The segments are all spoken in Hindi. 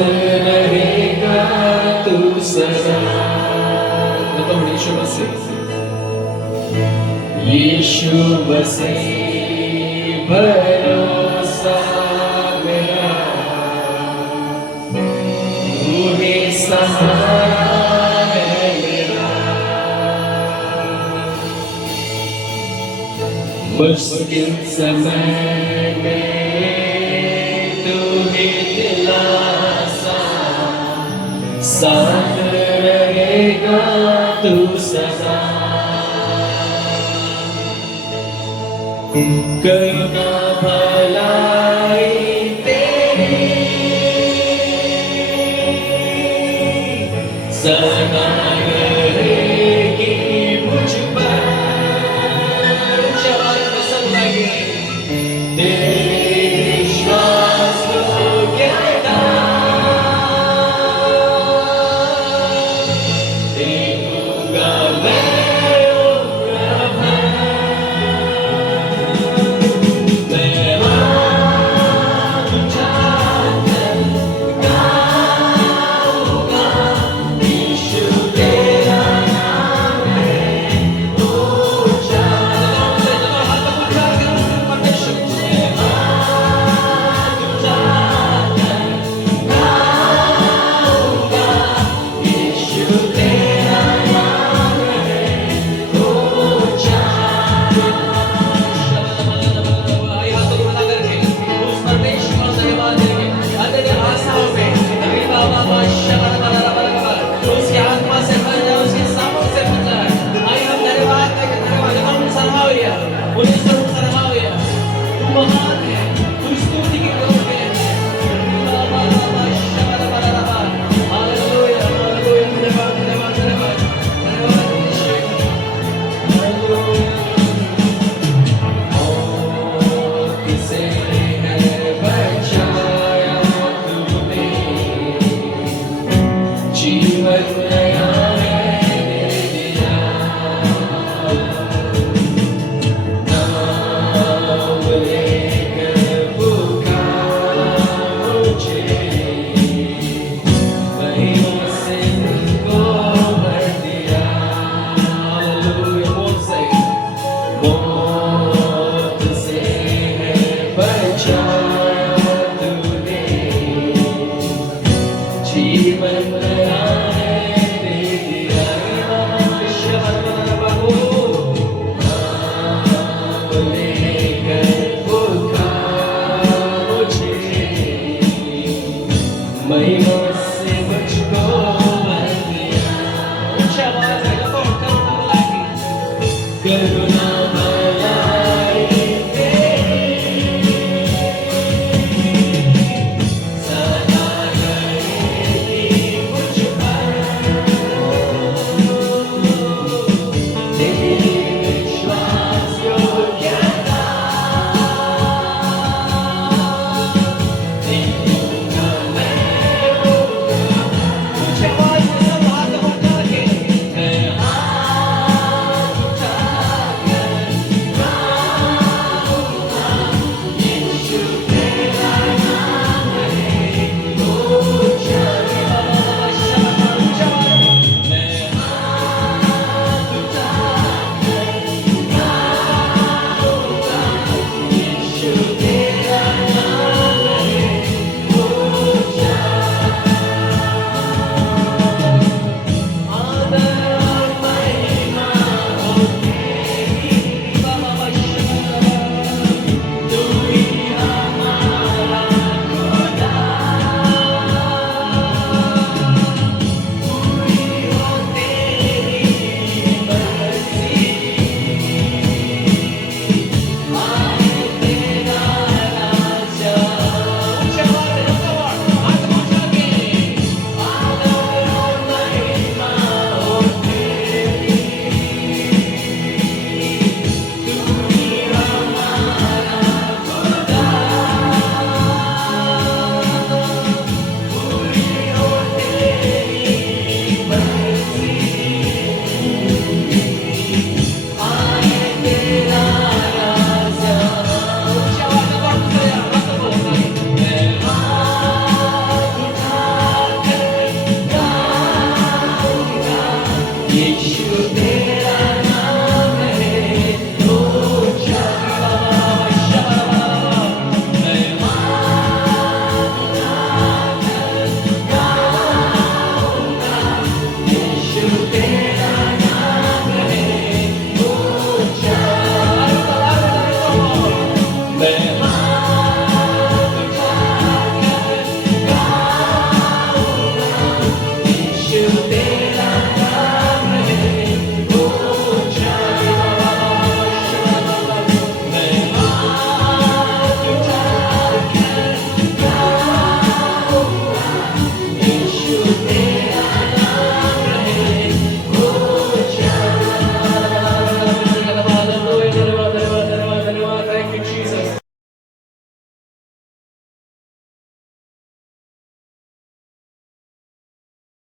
रहेगा तू सदा। बताओ यीशु मसीह, यीशु मसीह भरोसा मेरा, तू ही सहारा है मेरा। मुश्किल समय में तू ही दिलासा, साथ रहेगा तू सदा। करुणा भलाई तेरी सदा रहेगी मुझ पर। जवान पसंद लगे तेरे विश्वास योग्यता, देखूंगा मैं उम्र भर। मैं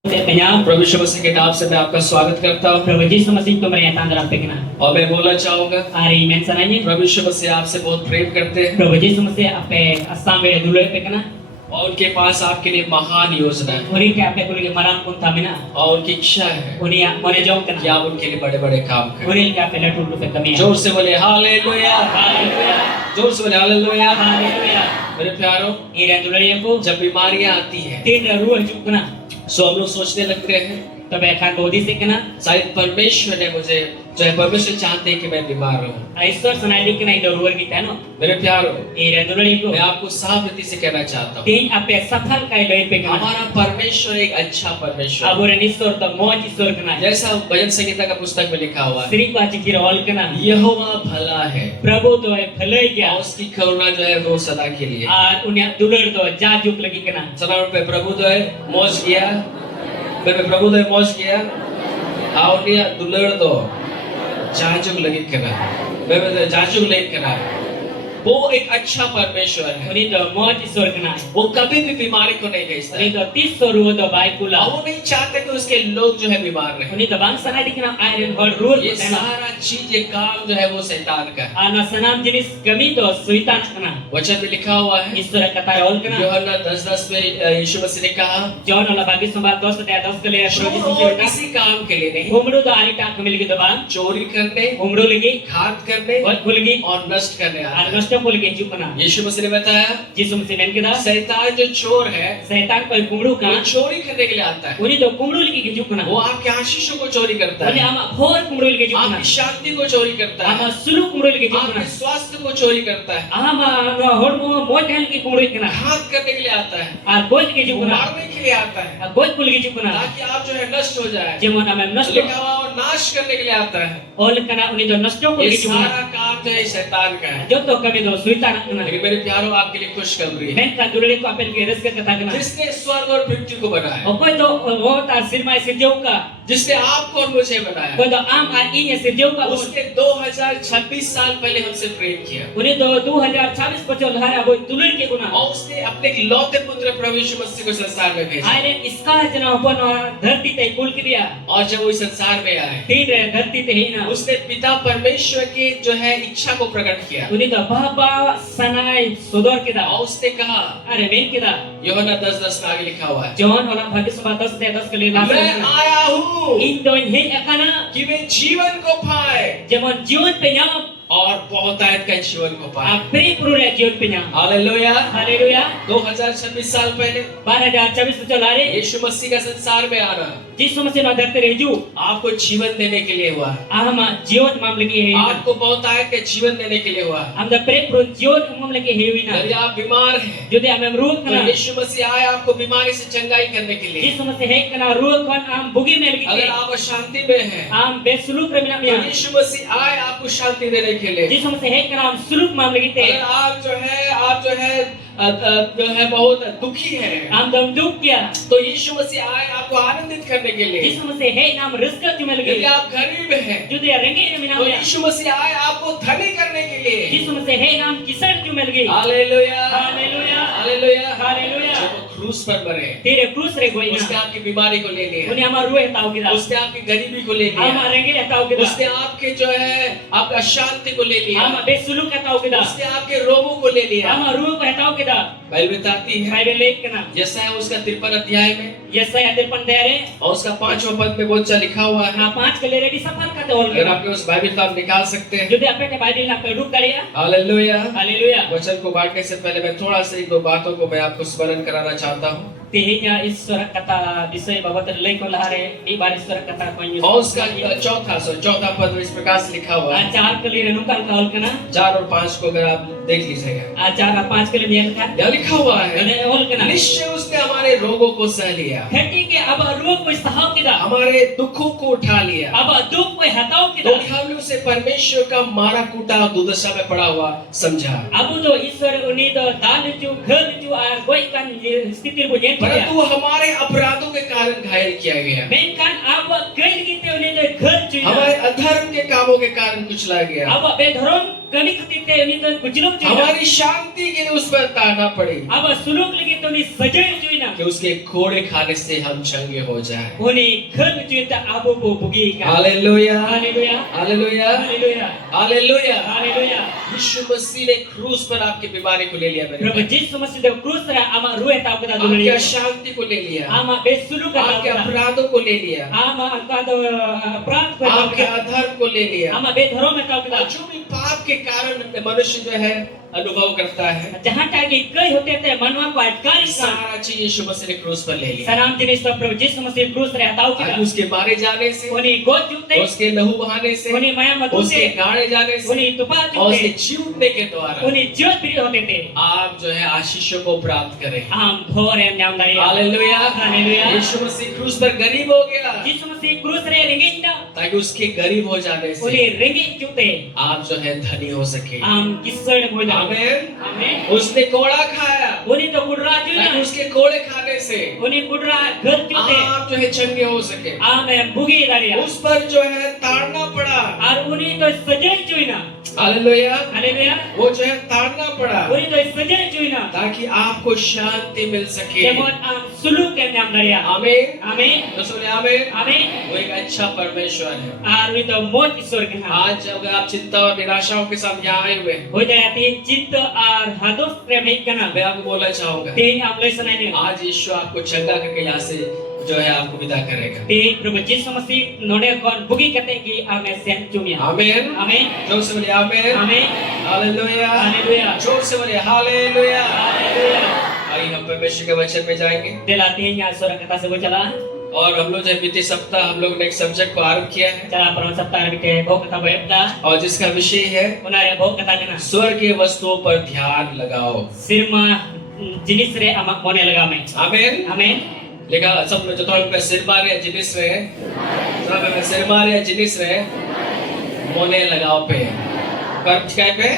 प्रभु यीशु मसीह के नाम से मैं आपका स्वागत करता हूँ Prabhu Yesus Masih pemerintah dalam pekenaan. और मैं बोलना चाहूंगा Hari mensananya प्रभु यीशु मसीह आपसे बहुत प्रेम करते हैं Prabhu Yesus Masih ape asam bela dulu pekenaan. और उनके पास आपके लिए महान योजना है Uri ke ape kulit marang pun tamina. और उनकी इच्छा है Uri mana jauh कि kena. आप उनके लिए बड़े बड़े काम करें Uri ke ape latu dulu pekami. जोर से बोले हालेलुया Haleluya. जोर से बोले हालेलुया Haleluya. मेरे प्यारों Ira dulu ya ku. जब बीमारियां आती हैं Tidak ruah juk kena. सो हम लोग सोचने लगते हैं Tapi akan bodi se kena. शायद परमेश्वर ने मुझे जो है परमेश्वर चाहते हैं कि मैं बीमार रहूं Aisor sanai kena itu ruah kita no. मेरे प्यारों Ira dulu ya ku. मैं आपको साफ रीति से कहना चाहता हूँ Ting ape safal kai loy pekenaan. हमारा परमेश्वर एक अच्छा परमेश्वर है। Aburan isor to moj isor kena. जैसा भजन संगीता का पुस्तक में लिखा हुआ है Sri ko aci kira ol kena. यहोवा भला है Prabhu to bhalai और kya. उसकी करुणा जो है वो सदा के लिए Ar unya dulur to jajuk lagi kena. चलो पे प्रभु जो है मौज किया पे प्रभु जो है मौज किया आवनिया दुलड़ दो जाजुक लगी करा मैं जाजुक लगी करा वो एक अच्छा परमेश्वर है Uni to moj isor kena. वो कभी भी बीमारी को नहीं भेजता Uni to tisor ruah to baik और pula. वो नहीं चाहते कि उसके लोग जो है बीमार रहे Uni to bangsa na dikena iron hol ruah ये to kena. सारा चीज ये काम जो है वो शैतान का है Ana sanam jenis kami to suitan kena. वचन में लिखा हुआ है Isor kata ol kena. यूहन्ना 10:10 में यीशु मसीह ने कहा John ola bagi sobat 10 te 10 kali ya चोर Prabhu और Yesus किसी काम के लिए नहीं Umru to ari tak kemil gitu bang. चोरी करने Umru lagi, घात करने buat lagi, और नष्ट करने आता ar है nosto pun lagi juk kena. यीशु मसीह ने बताया Yesus mesti men kita. शैतान जो चोर है Setan koi kumru वो kan. चोरी करने के लिए आता है Uni to kumru lagi juk kena. वो आपके आशीषों को चोरी करता Uni है ama hor kumru lagi juk kena. आपकी शांति को चोरी करता है Ama suluk kumru lagi juk आपके kena. स्वास्थ्य को चोरी करता है Ama hor mo moj hal ki kumru kena. घात करने के लिए आता है Ar goj lagi juk वो kena. मारने के लिए आता है Ar goj pun lagi juk kena. ताकि आप जो है नष्ट हो जाए Jemon ama nosto. लिखा हुआ और नाश करने के लिए आता है Oleh karena uni to nosto pun ये lagi juk सारा kena. काम जो है शैतान का है Joto kami to suitan kena. लेकिन मेरे प्यारों आपके लिए खुशखबरी है Men kan dulu ko apen ke reska kata kena. जिसने स्वर्ग और पृथ्वी को बनाया Okoy to wo ta sirmai sirjau ka. जिसने आपको और मुझे बनाया Koy to am ar inya sirjau ka. उसने 2026 साल पहले हमसे प्रेम किया Uni to 2026 pachol hari aboy tulur ke guna. और उसने अपने इकलौते पुत्र प्रभु यीशु मसीह को संसार में भेजा Aire iska jana upon dharti te kul kriya. और जब वो इस संसार में आए Tin dharti te hina. उसने पिता परमेश्वर की जो है इच्छा को प्रकट किया Uni to baba sanai sodor kita. और उसने कहा Are men kita. यूहन्ना 10:10 में आगे लिखा हुआ है John olah bagi sebatas te 10 kali मैं langsung. आया हूँ Indo he akana कि वे जीवन को पाए jemon jiwan penyam और बहुतायत का जीवन को पाए apre purure jiwan penyam. Hallelujah Haleluya. 2026 साल पहले 2026 pachol hari यीशु मसीह का संसार में आना Yesus masih no dharti reju. आपको जीवन देने के लिए हुआ Ama jiwan mam lagi he. आपको बहुतायत का जीवन देने के लिए हुआ Amda pre pro jiwan mam lagi he wina. यदि आप बीमार हैं Jadi amem ruh तो kana. यीशु मसीह आए आपको बीमारी से चंगाई करने के लिए Yesus masih he kana ruh kan am bugi me lagi अगर ke. आप अशांति में हैं Am besuluk remina तो mia. यीशु मसीह आए आपको शांति देने के लिए Yesus masih he kana am suluk mam lagi te. अगर आप जो है बहुत दुखी हैं Am dam duk kya. तो यीशु मसीह आए आपको आनंदित करने के लिए Yesus masih he nam rizqa tu me यदि lagi. आप गरीब हैं Jadi rengi remina तो mia. यीशु मसीह आए आपको धनी करने के लिए Yesus masih he nam kisan tu me lagi. Hallelujah Haleluya. Hallelujah Haleluya. जब वो क्रूस पर मरे Tere krus re goi उसने na. आपकी बीमारी को ले लिया Uni ama ruh tahu kita. उसने आपकी गरीबी को ले लिया Ama rengi tahu kita. उसने आपके जो है आपका अशांति को ले लिया Ama besuluk tahu kita. उसने आपके रोगों को ले लिया Ama ruh ko tahu kita. Bible बताती है Bible lek kana. जैसा है उसका 53 अध्याय में Yesaya 53 dere. और उसका 5वां पद में बहुत अच्छा लिखा हुआ है Na 5 kali ready safal kata ol अगर kana. आपके उस बाइबल को आप निकाल सकते हैं Jadi apa yang Bible nak perlu kali ya? Hallelujah Haleluya. वचन को बांटने से पहले मैं थोड़ा सा एक दो बातों को मैं आपको स्मरण कराना चाहता हूँ Tihinya surat kata bisa bawa terlai ko lahare di baris surat kata ko inyo. और उसका चौथा पद में इस प्रकार से लिखा हुआ है Acar kali renungkan ka ol kana. 4 और 5 को अगर आप देख लीजिएगा Acara 5 kali niyan ka. यहाँ लिखा हुआ है Ada ol kana. निश्चय उसने हमारे रोगों को सह लिया Hati ke aba ruh ko istahaw kita. हमारे दुखों को उठा लिया Aba duk ko hataw तो kita. हमने उसे परमेश्वर का मारा कूटा दुर्दशा में पड़ा हुआ समझा Abu do iswar uni do dan ju ghal ju ar goi kan sthiti ko yen परंतु kita. हमारे अपराधों के कारण घायल किया गया Menkan aba gail gitu uni do ghal ju. हमारे अधर्म के कामों के कारण कुचला गया Aba bedhorom kami kutite uni do kujluk ju. हमारी शांति के लिए उस पर ताना पड़ी Aba suluk lagi to ni saja cuina. कि उसके कोड़े खाने से हम चंगे हो जाए। Uni khel cuita abu bu bugi ka. Hallelujah, Haleluya. Hallelujah, Haleluya. Hallelujah. Haleluya. यीशु मसीह ने क्रूस पर आपकी बीमारी को ले लिया मेरे Prabhu भाई। Yesus Masih dah krus ra ama ruwe tau kita आपकी dulu. अशांति को ले लिया, Ama besulu ka tau आपके kita. अपराधों को ले लिया, Ama angka do prat ko tau आपके kita. अधर्म को ले लिया। Ama bedhoro में tau और kita. जो भी पाप के कारण मनुष्य जो है अनुभव करता है, जहाँ टाइम कई होते थे मनवा को अटकारी का. सारा चीज यीशु मसीह ने क्रूस पर ले लिया। Salam jenis to Prabhu Yesus Masih krus ra tau ताकि kita. उसके मारे जाने से, Uni god jute. उसके लहू बहाने से, Uni maya matu उसके se. गाड़े जाने से Uni tupa और उसके jute. जीवने के द्वारा Uni jiot biri होते थे. आप जो है आशीषों को प्राप्त करें। Am भोर em nyam dari. Hallelujah, Haleluya. यीशु मसीह क्रूस पर गरीब हो गया Yesus Masih krus ra ringgit dah. ताकि उसके गरीब हो जाने से Uni ringgit jute. आप जो है धनी हो सके। Am kisah mo dah. आमीन। Amen. उसने कोड़ा खाया Uni to kudra ताकि juina. उसके कोड़े खाने से Uni kudra gel jute. आप जो है चंगे हो सके। Am em bugi dari. उस पर जो है ताड़ना पड़ा। Ar uni to saja juina. Hallelujah, Haleluya. वो जो है ताड़ना पड़ा Uni to saja juina. ताकि आपको शांति मिल सके। Jemon am suluk em nyam dari. आमीन। Amen. तो सुने आमीन। Amen. वो एक अच्छा परमेश्वर है। Ar uni to mot isor ke ha. आज अगर आप चिंता और निराशाओं के साथ यहाँ आए हुए हैं, Ho jati cinta ar hados prem kana. मैं आपको बोलना चाहूंगा, Ting am lesson ini. आज यीशु आपको चंगा करके यहाँ से जो है आपको विदा करेगा। Ting Prabhu Yesus Masih node kon bugi kate ki ame sen cumia. आमीन। Amen. जोर से बोलिए आमीन। Amen. Hallelujah, Haleluya. जोर से बोलिए हालेलुया। Haleluya. आइए हम परमेश्वर के वचन में जाएंगे Dilatihnya suara kata sebut cala. और हम लोग जो है बीते सप्ताह हम लोग ने एक सब्जेक्ट को आरंभ किया है Cala peron sabta ke bau kata baikda. और जिसका विषय है Unare bau kata kena. स्वर्गीय वस्तुओं पर ध्यान लगाओ। Sirma jenis re amak mone lagame. आमीन। Amen. लेकिन सब लोग जो थोड़ा पे सिर मारे या जिनिस रहे, सब पे सिर मारे या जिनिस रहे, मोने लगाओ पे, कर्ज काय पे,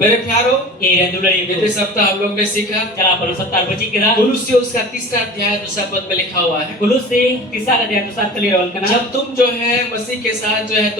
मेरे प्यारों, Ira dulu बीते ibu. सप्ताह हम लोग ने सीखा Cala peron sabta baca kita. कुलुस्सियों उसका तीसरा अध्याय दूसरा पद में लिखा हुआ है, Kulus si kisah dia tu saat kali rawal kena. जब तुम जो है मसीह के साथ जो है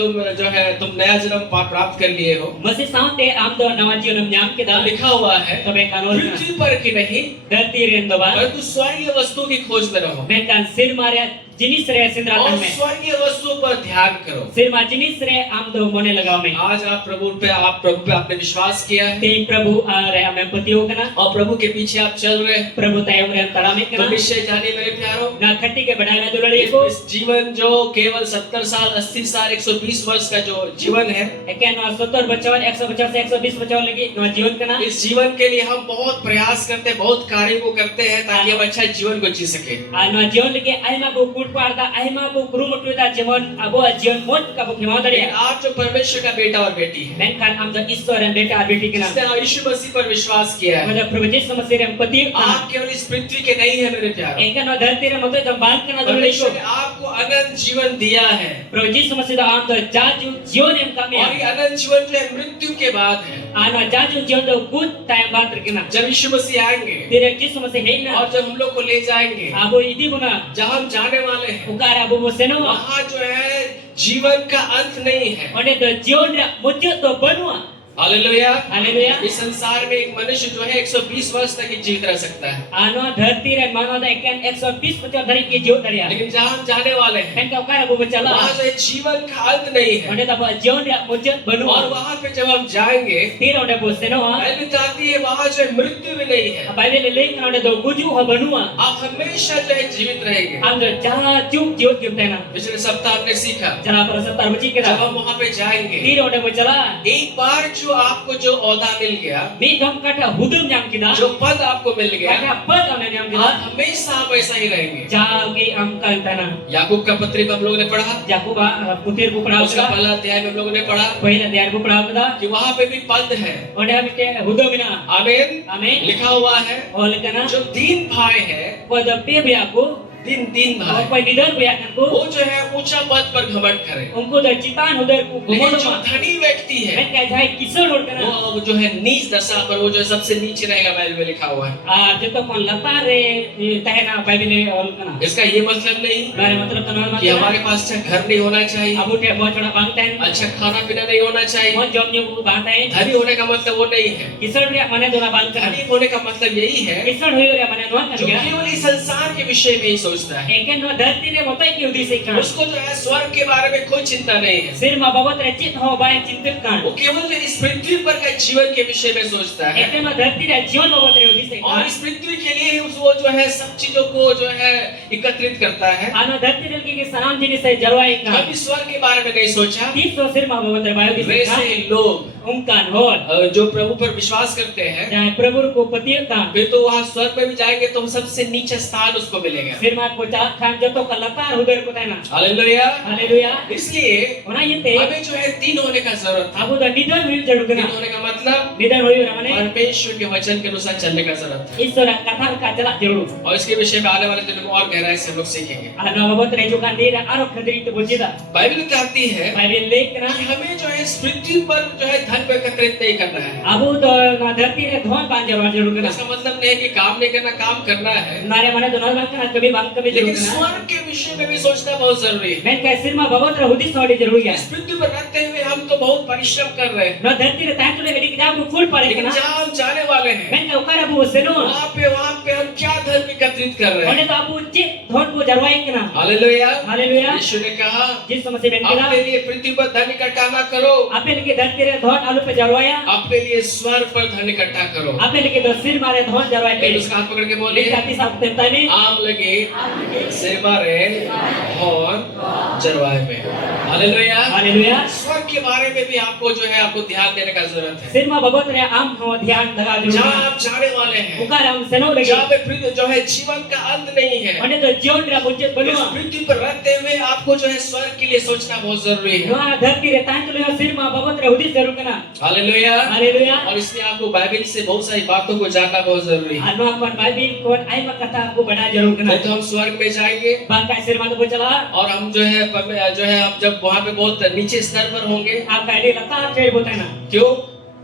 तुम नया जन्म प्राप्त कर लिए हो, Masih sampai am do nama jion nyam kita. लिखा हुआ है Kabe kanol. पृथ्वी पर की नहीं Dati ren doba. परंतु स्वर्गीय वस्तुओं की खोज में रहो Mekan sir maria jenis re और sindratan me. स्वर्गीय वस्तुओं पर ध्यान करो। Sir ma jenis re am do mone lagao me. आज आप प्रभु पे आपने विश्वास किया है Ting Prabhu are ame patio kena. और प्रभु के पीछे आप चल रहे हैं, Prabhu tayo re talamit तो kena. निश्चय जानिए मेरे प्यारों, Na khatti ke badana dulu ko. इस जीवन जो केवल 70 साल 80 साल 120 वर्ष का जो जीवन है, Eken no 70 बचावन 100 बचावन से 120 बचावन lagi no जीवन kena. इस जीवन के लिए हम बहुत प्रयास करते हैं, बहुत कार्यों को करते हैं ताकि हम अच्छा जीवन को जी सके। No जीवन lagi aima bu kut parda aima bu kru mutu da jemon abo जीवन mot ka bu khimau dari. लेकिन आप जो परमेश्वर का बेटा और बेटी है, Menkan am do Ishwar and beta abiti kena. जिसने यीशु मसीह पर विश्वास किया है, Pada Prabhu Yesus Masih re pati. आप केवल इस पृथ्वी के नहीं है मेरे प्यारों, Eken no dharti re moto jam ban kena dulu परमेश्वर ko. ने आपको अनंत जीवन दिया है Prabhu Yesus Masih da am do jaju जीवन em kami. और ये अनंत जीवन जो है मृत्यु के बाद है। Ano jaju जीवन do kut time ban terkena. जब यीशु मसीह आएंगे Dire Yesus Masih heina. और जब हम लोग को ले जाएंगे Abo idi buna. जहाँ हम जाने वाले हैं, Ukara abo mo seno. वहाँ जो है जीवन का अंत नहीं है। Onde do जीवन re mujud do banua. Hallelujah. Haleluya. इस संसार में एक मनुष्य जो है 120 वर्ष तक ही जीवित रह सकता है, Ano dharti re mano da eken 120 bachar dari ke जीवन dari. लेकिन जहाँ हम जाने वाले हैं Kan kau kara abo bachala. वहाँ जो है जीवन का अंत नहीं है। Onde da bo जीवन re mujud और banua. वहाँ पे जब हम जाएंगे, Tira onde bo seno. Bible बताती है वहाँ जो है मृत्यु भी नहीं है, Bible le link onde do guju ho banua. आप हमेशा जो है जीवित रहेंगे। Am do jaju जीवन जीवtena. पिछले सप्ताह हमने सीखा Chala para sabtar bachi ke जब da. हम वहाँ पे जाएंगे, Tira onde bo chala. एक बार जो आपको जो औदा मिल गया, Mi dom kata hudum nyam kita. जो पद आपको मिल गया, Kata pad onde nyam आप kita. हमेशा आप ऐसा ही रहेंगे। Jauh ke am kantana. याकूब का पत्री हम लोगों ने पढ़ा, Jakuba putir bu pernah उसका kita. पहला अध्याय में हम लोगों ने पढ़ा Pahila diar bu pernah kita. कि वहाँ पे भी पद है, Onde am ke hudum ina. आमीन, Amen. लिखा हुआ है Oleh karena जो दीन भाई है pada PB aku दिन भर Apa nidar bu ya kan bu? वो जो है ऊंचा पद पर घमंड करे। Ungku dar citaan udar ku लेकिन gumono जो ma. धनी व्यक्ति है Men kaya jai kisar hor kana. वो जो है नीच दशा पर, वो जो है सबसे नीचे रहेगा, बाइबल में लिखा हुआ है। Jatuh kon latar tahena Bible ol kana. इसका ये मतलब नहीं Mari matlab tanam कि हमारे पास अच्छा घर नहीं होना चाहिए, Abu te bo chona bangten. अच्छा खाना पीना नहीं होना चाहिए। Mo jom nyu bangten. धनी होने का मतलब वो नहीं है। Kisar ria mane dona bang kana. धनी होने का मतलब यही है Kisar hoy ria mane nuan जो kana. केवल इस संसार के विषय में ही सोचता है। Eken no dharti re motai ki udi se kana. उसको जो है स्वर्ग के बारे में कोई चिंता नहीं है। Sir ma babat re chit ho bai chintit kan. वो केवल इस पृथ्वी पर का जीवन के विषय में सोचता है Eken no dharti re जीवन babat re udi se और kana. इस पृथ्वी के लिए ही वो जो है सब चीजों को जो है एकत्रित करता है। Ano dharti re ki sanam jinis se jalwai kan. कभी स्वर्ग के बारे में नहीं सोचा। Tis to sir ma babat re bayo di se वैसे kan. लोग Umkan hor. जो प्रभु पर विश्वास करते हैं Jai prabhu ko patiya kan. फिर तो वहाँ स्वर्ग में भी जाएंगे तो सबसे नीचे स्थान उसको मिलेगा। Sir ma ko cha khan jato ka latar udar ko tahena. Hallelujah. Hallelujah. इसलिए Ona yete हमें जो है तीन होने का जरूरत था। abu da nidar hoy jaru तीन kana. होने का मतलब Nidar hoy ora mane परमेश्वर के वचन के अनुसार चलने का जरूरत है। Isora katha ka chala jaru. और इसके विषय में आने वाले दिनों में और गहराई से हम लोग सीखेंगे। Ano babat re jo kan dira aro khadri to bojida. Bible कहती है Bible lek kana. कि हमें जो है इस पृथ्वी पर जो है धन को एकत्रित नहीं करना है। Abu to na dharti re dhon ban jaru kana. इसका मतलब नहीं है कि काम नहीं करना, काम करना है, Nare mane to normal kana kabhi bang kabhi jaru लेकिन kana. स्वर्ग के विषय में भी सोचना बहुत जरूरी है। Men kaya sir ma babat re hudi sodi jaru ya. इस पृथ्वी पर रहते हुए हम तो बहुत परिश्रम कर रहे हैं, No dharti re tahan to le gadi kita abu full pare लेकिन kana. जहाँ हम जाने वाले हैं Men kaya ukara bu seno. वहाँ पे हम क्या धन एकत्रित कर रहे One हैं। to abu chit dhon bu jarwai kana. Hallelujah. Hallelujah. यीशु ने कहा जिस समझ में अपने कहा लिए पृथ्वी पर धन इकट्ठा ना करो, आपे के धरती रे धन आलू पे जरवाया अपने लिए स्वर्ग पर धन इकट्ठा करो। आपे के दो सिर मारे धन जरवाए पे उसका हाथ पकड़ के बोले लिखाती सब तेता में आम लगे सिर मारे और जरवाए में। हालेलुया। हालेलुया स्वर्ग के बारे में भी आपको जो है आपको ध्यान देने का जरूरत है। सिर में भगवत रे आम हो ध्यान लगा जहाँ जरूर आप जाने वाले हैं, उकार हम सेनो लगे जहाँ पे पृथ्वी जो है जीवन का अंत नहीं है, ओने तो जीवन रे बुझे इस बनो पृथ्वी पर रहते हुए आपको जो है स्वर्ग के लिए सोचना बहुत जरूरी है। नो धरती रे तान तो सिर में भगवत रे उदित जरूर करना हालेलुया। हालेलुया और इसलिए आपको बाइबल से बहुत सारी बातों को जानना बहुत जरूरी है। अनु अपन बाइबल कोड आई में कथा आपको बड़ा जरूर करना नहीं तो हम स्वर्ग में जाएंगे बाका सिर में तो चला और हम जो है हम जब वहाँ पे बहुत नीचे स्तर पर होंगे। आप पहले लता चढ़ बोते ना क्यों?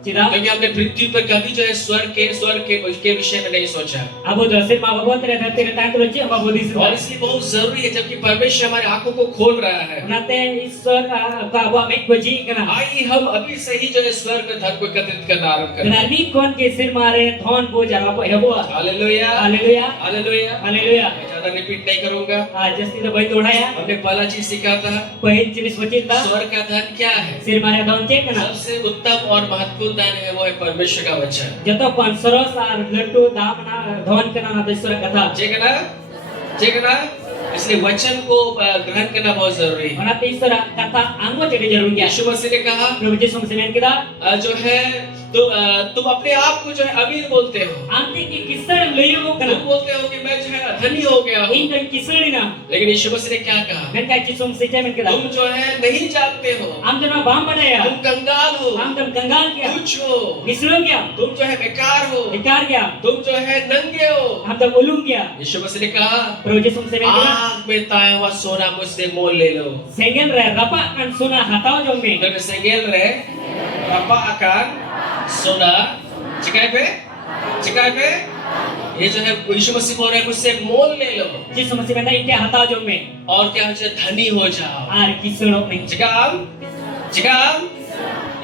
चिदा क्योंकि हमने पृथ्वी पर कभी जो है स्वर्ग के विषय में नहीं सोचा। अब वो सिर में भगवत रे धरती रे तान तो हम बोधी और इसलिए बहुत जरूरी है जबकि परमेश्वर हमारी आंखों को खोल रहा है। नाते ईश्वर का वो में को जी करना आइए हम अभी से ही जो है स्वर्ग में धन को एकत्रित करना आरंभ करें। नानी कौन के सिर मारे धन बो जरा को हेबो हालेलुया हालेलुया हालेलुया। हालेलुया ज्यादा रिपीट नहीं करूंगा। आज जस्ती तो भाई तोड़ाया हमने पहला चीज सीखा था पहली चीज सोचित था स्वर्ग का धन क्या है। सिर मारे धन चेक करना सबसे उत्तम और महत्वपूर्ण धन है वो है परमेश्वर का वचन। जतो पंसरस और लट्टू दाम ना धन करना ना ईश्वर कथा ठीक है ना। इसलिए वचन को ग्रहण करना बहुत जरूरी है। और ईश्वर कथा आंगो चढ़ी जरूर क्या यीशु मसीह ने कहा प्रभु जी समझ में किदा जो है तुम अपने आप को जो है अमीर बोलते हो। आंते की किसर लियो करना तुम बोलते हो कि मैं जो है धनी हो गया हूँ, इन कन किसर ना लेकिन यीशु मसीह ने क्या कहा? मैं का चीज समझ में किदा तुम जो है नहीं जानते हो, हम तो ना बाम बनाया तुम कंगाल हो, हम तो कंगाल क्या कुछ हो, मिसरो क्या तुम जो है बेकार हो, बेकार क्या तुम जो है नंगे हो। हम तो उलूम क्या यीशु मसीह ने कहा प्रभु जी समझ में किदा आग में ताया हुआ सोना मुझसे मोल ले लो। सेंगल रे रपा kan suna hataw jong me Dengan segel re apa akan सोना चिकाय पे ये जो है यीशु मसीह बोल रहे हैं मुझसे मोल ले लो जिस समस्या में इनके हताव जong me और क्या हो जाए धनी हो जाओ। आर किसरो में चिकाम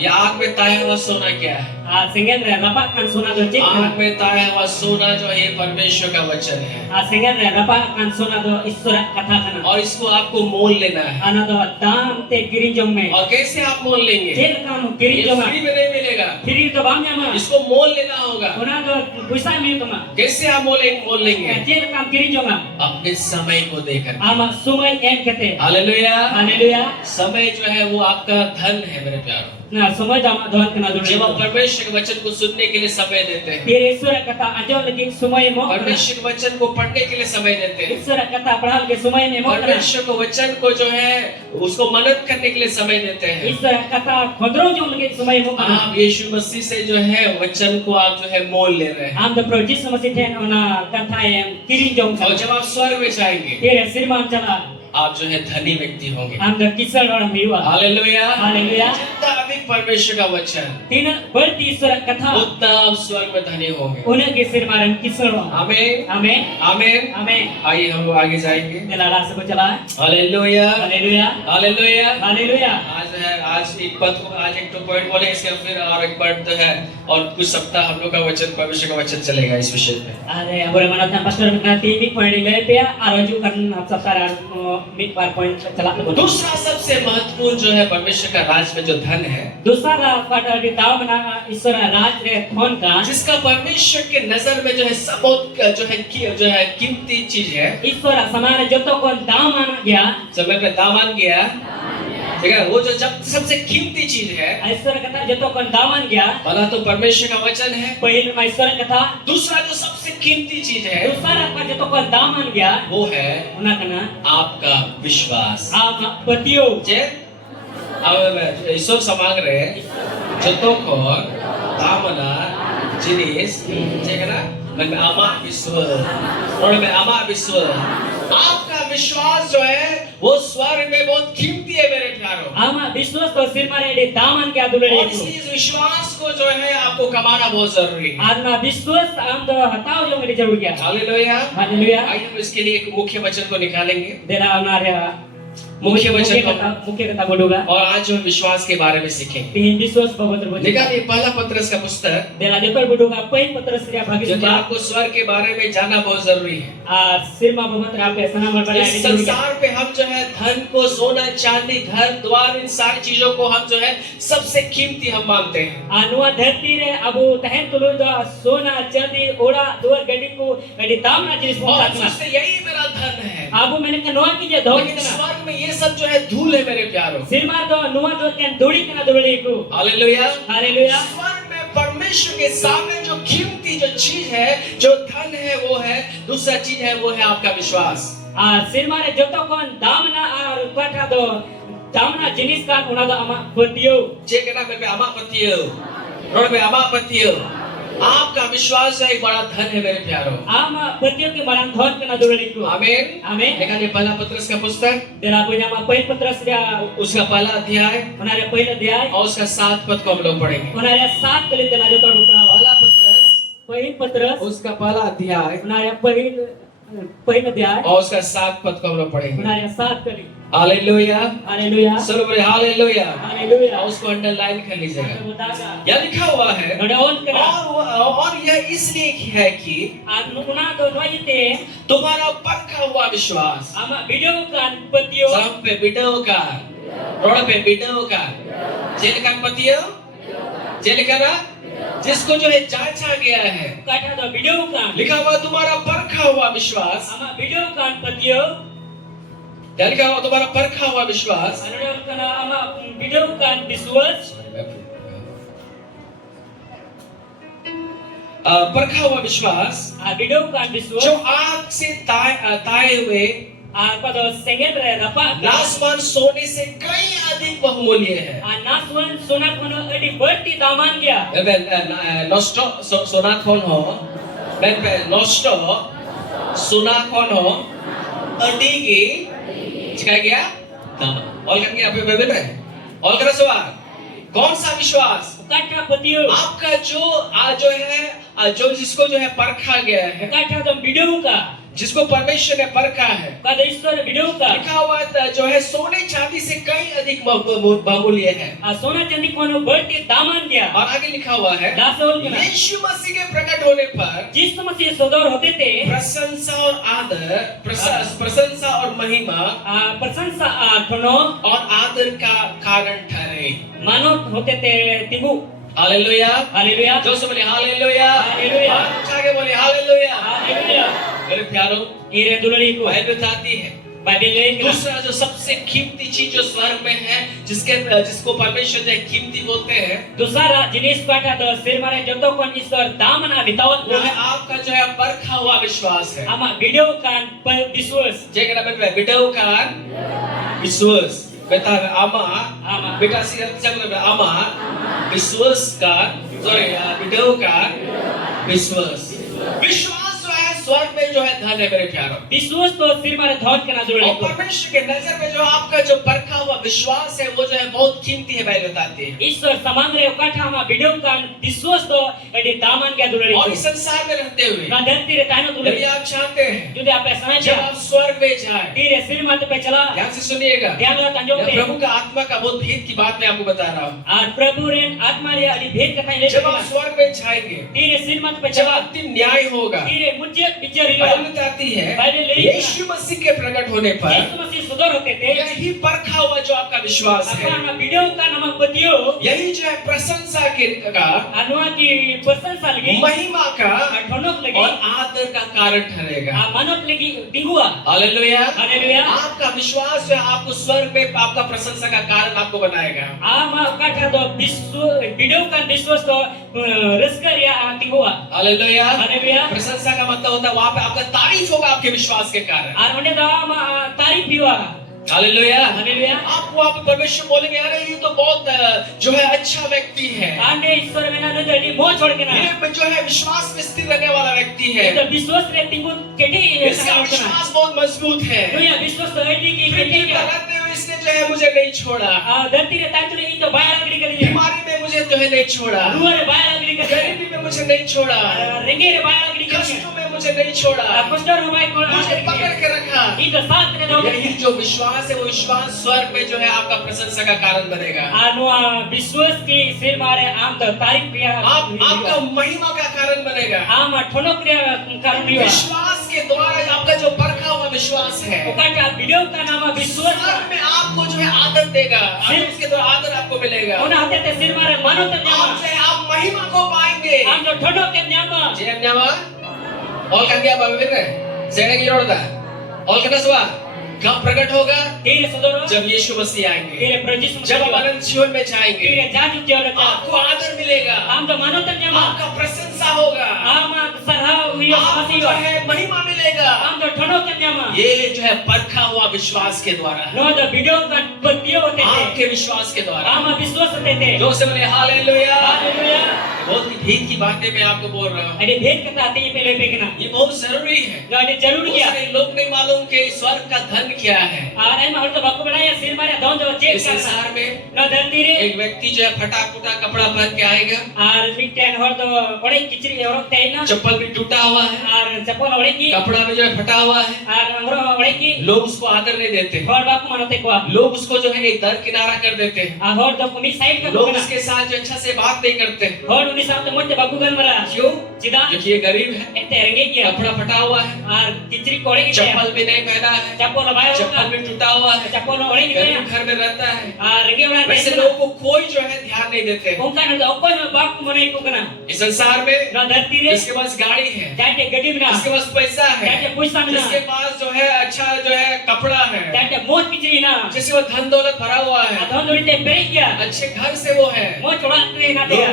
ये आग में ताया हुआ सोना क्या है? आ सेंगल रे रपा kan suna do cek आग में ताया हुआ सोना जो है ये परमेश्वर का वचन है आ सेंगल रे रपा kan suna do ईश्वर कथा kana और इसको आपको मोल लेना है। ana do dam te kiri jong me और कैसे आप मोल लेंगे? जेल काम kiri ये jong फ्री में नहीं मिलेगा, kiri to bam nya इसको मोल लेना होगा। ona do puisa me to ma कैसे आप मोल लेंगे? जेल काम kiri jong अपने समय को देकर। ama sumai en kete hallelujah. haleluya समय जो है वो आपका धन है मेरे प्यारों। Nah, semua jamaah Tuhan kena dulu. जब हम परमेश्वर के वचन को सुनने के लिए समय देते हैं, Dia Isra kata ajar lagi semua yang mau. परमेश्वर के वचन को पढ़ने के लिए समय देते हैं, Isra kata pahal ke semua yang mau. परमेश्वर को वचन को जो है उसको मनन करने के लिए समय देते हैं, Isra kata khodro jom lagi semua yang mau. आप यीशु मसीह से जो है वचन को आप जो है मोल ले रहे हैं। Am the project sama si ten ona kata yang kiring jom. और जब आप स्वर्ग में जाएंगे, Dia Sirman chala. आप जो है धनी व्यक्ति होंगे। Am the kisar orang miwa. Hallelujah. Haleluya. जितना अधिक परमेश्वर का वचन, Tina berti Isra kata. उतना आप स्वर्ग में धनी होंगे। Una ke Sirman kisar. आमीन, Amen. आमीन। Amen. आइए हम लोग आगे जाएंगे। Dia lara sebut chala. Hallelujah, Haleluya. Hallelujah. Haleluya. आज एक पद को आज एक तो पॉइंट बोले, इसके फिर और एक पॉइंट तो है, और कुछ सप्ताह हम लोग का वचन परमेश्वर का वचन चलेगा इस विषय पे। Are boleh mana tan pastor nanti mid point ile pe arujukan saptaran mid point chala tu. दूसरा सबसे महत्वपूर्ण जो है परमेश्वर का राज में जो धन है, Dusara pada di tahun mana Isra raj re thon ka. जिसका परमेश्वर के नजर में जो है सबोत जो है कीमती चीज है, Isra samara joto kon daman gya. समय पे दामन गया, ठीक है, वो जो जब सबसे कीमती चीज है, Isra kata joto kon daman gya. पहला तो परमेश्वर का वचन है, Pahil ma Isra kata दूसरा जो सबसे कीमती चीज है dusara ka joto kon daman gya. वो है Una kana आपका विश्वास। ama patio. जे अब ईश्वर समांग रहे जतो को दामना जिनिस जेकरा मैं आमा विश्व और मैं आमा विश्व, आपका विश्वास जो है वो स्वर्ग में बहुत कीमती है मेरे प्यारों। Ama biswas to sirmare di daman gya dulare और itu. इस विश्वास को जो है आपको कमाना बहुत जरूरी है। Arna biswas am to hatao jong di jarur gya. Hallelujah. Haleluya. आइए हम इसके लिए एक मुख्य वचन को निकालेंगे, Dela onare मुख्य वचन को, मुख्य कथा बोलूंगा. और आज जो विश्वास के बारे में सीखेंगे। Pihin biswas babat boलूंगा. निकालिए पहला पत्रस का पुस्तक, Dela jotor बोलूंगा पहिल पत्र श्री भागी क्योंकि सुबह. आपको स्वर्ग के बारे में जानना बहुत जरूरी है। सिरमा बाबत रापे सना मर बड़ा इस संसार पे हम जो है धन को, सोना चांदी, घर द्वार, इन सारी चीजों को हम जो है सबसे कीमती हम मानते हैं। अनुआ धरती रे अबु तहन तुलु दा सोना चांदी ओड़ा दुआर गड्डी को गड्डी दामना जिनिस और मोटा सोचते यही मेरा धन है, अबु मैंने कनवा की जे धो लेकिन स्वर्ग में ये सब जो है धूल है मेरे प्यारों। सिरमा दो नुआ दो केन दोड़ी कना दोड़ी को. हालेलुया। हालेलुया. स्वर्ग में परमेश्वर के सामने जो कीमती जो चीज है, जो धन है, वो है, दूसरा चीज है वो है आपका विश्वास। सिरमा रे जोतो कोन दामना और कटा दो दामना जिनिस का उना दो अमा पतियो. जे कहना मैं आमा पतियो, रोड में आमा पतियो, आपका विश्वास है एक बड़ा धन है मेरे प्यारों। आमा पतियो के बरन धन कना दोड़ी को. आमीन। आमीन. निकालिए पहला पत्रस का पुस्तक, देला पुnya ma पहिल पत्र श्री उसका पहला अध्याय उनारे पहिल अध्याय और उसका 7 पद को हम लोग पढ़ेंगे। उनारे 7 कली देला जोतो पढ़ा. पहला पत्रस पहिल पत्र उसका पहला अध्याय उनारे पहिल अध्याय और उसका 7 पद को हम लोग पढ़ेंगे। उनारे 7 कली. हालेलुया। हालेलुया. चलो बोले हालेलुया। हालेलुया. और उसको अंडरलाइन कर लीजिएगा। बतागा क्या लिखा हुआ है, गडौन करा और यह इसलिए है कि अनुना दो नोयते तुम्हारा परखा हुआ विश्वास, आमा वीडियो कान पतियो सब पे बिडो का, रोड पे बिडो का, जेल का पतियो, जेल का ना, जिसको जो है जांचा गया है, काटा दो वीडियो कान लिखा हुआ तुम्हारा परखा हुआ विश्वास। आमा वीडियो कान पतियो क्या लिखा हुआ, तुम्हारा परखा हुआ विश्वास, अनुना कना आमा वीडियो कान विश्वास परखा हुआ विश्वास आ वीडियो कान जो विश्वास आग से ताए हुए आ पदो सेंगल रे रपा नासमान सोने से कई अधिक बहुमूल्य है। आ नासवन सोना कोनो अडी बर्ती दामान गया नष्ट सोना कौन हो, नष्ट सोना कौन हो, अडिगी चिका गया दाम और करके आप पे बेबे और करा सवाल, कौन सा विश्वास, काटा पतियो आपका जो है जो जिसको जो है परखा गया है, काटा दो वीडियो का जिसको परमेश्वर ने परखा है, कद ईश्वर वीडियो का लिखा हुआ जो है सोने चांदी से कई अधिक बहुमूल्य है। आ सोना चांदी कोनो बर्ती दामान गया और आगे लिखा हुआ है, दासोल के यीशु मसीह के प्रकट होने पर जिस मसीह सदौर होते थे प्रशंसा और आदर, प्रशंसा और महिमा प्रशंसा आठनो और आदर का कारण ठहरे। मानो होते थे तिबु। हालेलुया। हालेलुया। जो से बोले हालेलुया। हालेलुया। उठा के बोले हालेलुया। हालेलुया। मेरे प्यारों, इरे दुलड़ी को बाइबल बताती है Bible lekin दूसरा जो सबसे कीमती चीज जो स्वर्ग में है, जिसको परमेश्वर जो है कीमती बोलते हैं, दूसरा जिनिस पाठा तो सिर मारे जोतो kon ईश्वर दामना बितावत वो है आपका जो है परखा हुआ विश्वास है। ama video kan विश्वास जैसे ना बेटा बिटाओ का विश्वास बेटा आमा Ama. बेटा सी जब आमा विश्वास का सॉरी बिटाओ का विश्वास जो है स्वर्ग में जो है धन है मेरे प्यारों। विश्वास तो सिर मारे धौत के ना जुड़े और परमेश्वर के नजर में जो आपका जो परखा हुआ विश्वास है वो जो है बहुत कीमती है, बाइबल बताती है। ईश्वर समान रे उकाठा ama video kan विश्वास तो एडी दामन के जुड़े और इस संसार में रहते हुए ना धरती रे ताइनो यदि जुड़े आप चाहते हैं जुदे आपे समय जब आप स्वर्ग में जाए, तीरे सिर माथे पे चला ध्यान से सुनिएगा, ध्यान ला तंजो मैं पे प्रभु का आत्मा का बहुत भेद की बात मैं आपको बता रहा हूँ। और प्रभु रे आत्मा रे अली भेद कथा ले जब आप स्वर्ग में जाएंगे, तीरे सिर माथे पे जब चला अंतिम न्याय होगा, तीरे मुझे बिचारी बाइबल बताती है यीशु मसीह के प्रकट होने पर यीशु मसीह सुधर होते थे यही परखा हुआ जो आपका विश्वास है, अपना वीडियो का नाम बतियो यही जो है प्रशंसा का, अनुआ की प्रशंसा लगी महिमा का ठनक लगी और आदर का कारण ठहरेगा। मानव लगी दिहुआ हालेलुया। हालेलुया आपका विश्वास जो है आपको स्वर्ग में आपका प्रशंसा का कारण आपको बनाएगा। आमा काठा तो विश्व वीडियो का विश्वास तो रसकर या दिहुआ हालेलुया। हालेलुया प्रशंसा का मतलब होता है वहां पे आपका तारीफ होगा आपके विश्वास के कारण। और उन्हें तो आमा तारीफ हुआ हालेलुया। हालेलुया आप वहां पे परमेश्वर बोलेंगे अरे ये तो बहुत जो है अच्छा व्यक्ति है, आने ईश्वर में ना नजर मोह छोड़ के ना ये जो है विश्वास में स्थिर रहने वाला व्यक्ति है, ये तो विश्वास रे तिंगु केटी इसका विश्वास बहुत मजबूत है, तो ये विश्वास तो ऐडी की फिर केटी भी करते हुए इसने जो है मुझे नहीं छोड़ा, धरती रे तातुले इन तो बाहर अगड़ी कर दिया बीमारी में मुझे जो है नहीं छोड़ा, रुआ रे बाहर अगड़ी कर दिया गरीबी में मुझे नहीं छोड़ा, रेंगे रे बाहर अगड़ी कर दिया कष्टों में मुझे नहीं छोड़ा, कष्टर हमारे को मुझे पकड़ के रखा। इन तो साथ रे दो यही जो विश्वास है वो विश्वास स्वर्ग में जो है आपका प्रशंसा का कारण बनेगा। अनुआ विश्वास की सिर मारे आम तो तारीफ किया आपका महिमा का कारण बनेगा। आम ठोनो क्रिया कारण हुआ विश्वास के द्वारा आपका जो परखा हुआ विश्वास है उकाटा वीडियो का नाम विश्वास स्वर्ग में आपको जो है आदर देगा, उसके द्वारा आदर आपको मिलेगा। उन हाथे ते सिर मारे मानो तो आप महिमा को पाएंगे। आम तो ठोनो के न्यामा जे न्यामा और kan dia apa bener? Saya lagi roda. और कितना सुआ कब प्रकट होगा? तेरे सदोरो जब यीशु मसीह आएंगे, तेरे प्रजिस जब आप अनंत जीवन में जाएंगे, तेरे जाजू तेरे आपको आदर मिलेगा, आम तो मानो तो न्यामा आपका प्रशंसा होगा, आम सरहा हुई आपको जो है महिमा मिलेगा। आम तो ठोनो के न्यामा ये जो है परखा हुआ विश्वास के द्वारा, नो तो वीडियो का बतियो होते थे आपके विश्वास के द्वारा। आम विश्वास होते थे जो से बोले हालेलुया। हालेलुया बहुत ही भेद की बातें मैं आपको बोल रहा हूँ, अरे भेद करता आते ही पहले पे ना ये बहुत जरूरी है। गाड़ी जरूर बहुत किया सारे लोग नहीं मालूम कि स्वर्ग का धन क्या है। और आई मार तो बाको बनाया सिर मारे दोन जो चेक इस करना संसार में ना धरती रे एक व्यक्ति जो है फटा फूटा कपड़ा पहन के आएगा, और मिटेन हो तो बड़े किचरी और ते ना चप्पल भी टूटा हुआ है, और चप्पल ओड़े की कपड़ा भी जो है फटा हुआ है, और अंगरो ओड़े की लोग उसको आदर नहीं देते, और बाको मानते को लोग उसको जो है एक दर किनारा कर देते हैं, और तो कमी साइड का लोग कोना उसके साथ जो अच्छा से बात नहीं करते। और उन्हीं साथ तो मोटे बाको गन मरा क्यों? सीधा क्योंकि ये गरीब है, एते रंगे किया कपड़ा फटा हुआ है, और किचरी कोड़े की चप्पल भी नहीं पहना है, चप्पल लगाया चप्पल भी टूटा हुआ है, चप्पल ओड़े की गरीब घर में रहता है। और रंगे वाला वैसे लोगों को कोई जो है ध्यान नहीं देते। उनका न तो कोई बाको मने को कना इस संसार में ना धरती रे जिसके पास गाड़ी है, जाके गड्डी में ना जिसके पास पैसा है, जाके पूछता ना जिसके पास जो है अच्छा जो है कपड़ा है, जाके मोट किचरी ना जिसके पास धन दौलत भरा हुआ है, अधों दोड़ी ते पेरे किया अच्छे घर से वो है, मोट छोड़ा ते ना लोग दिया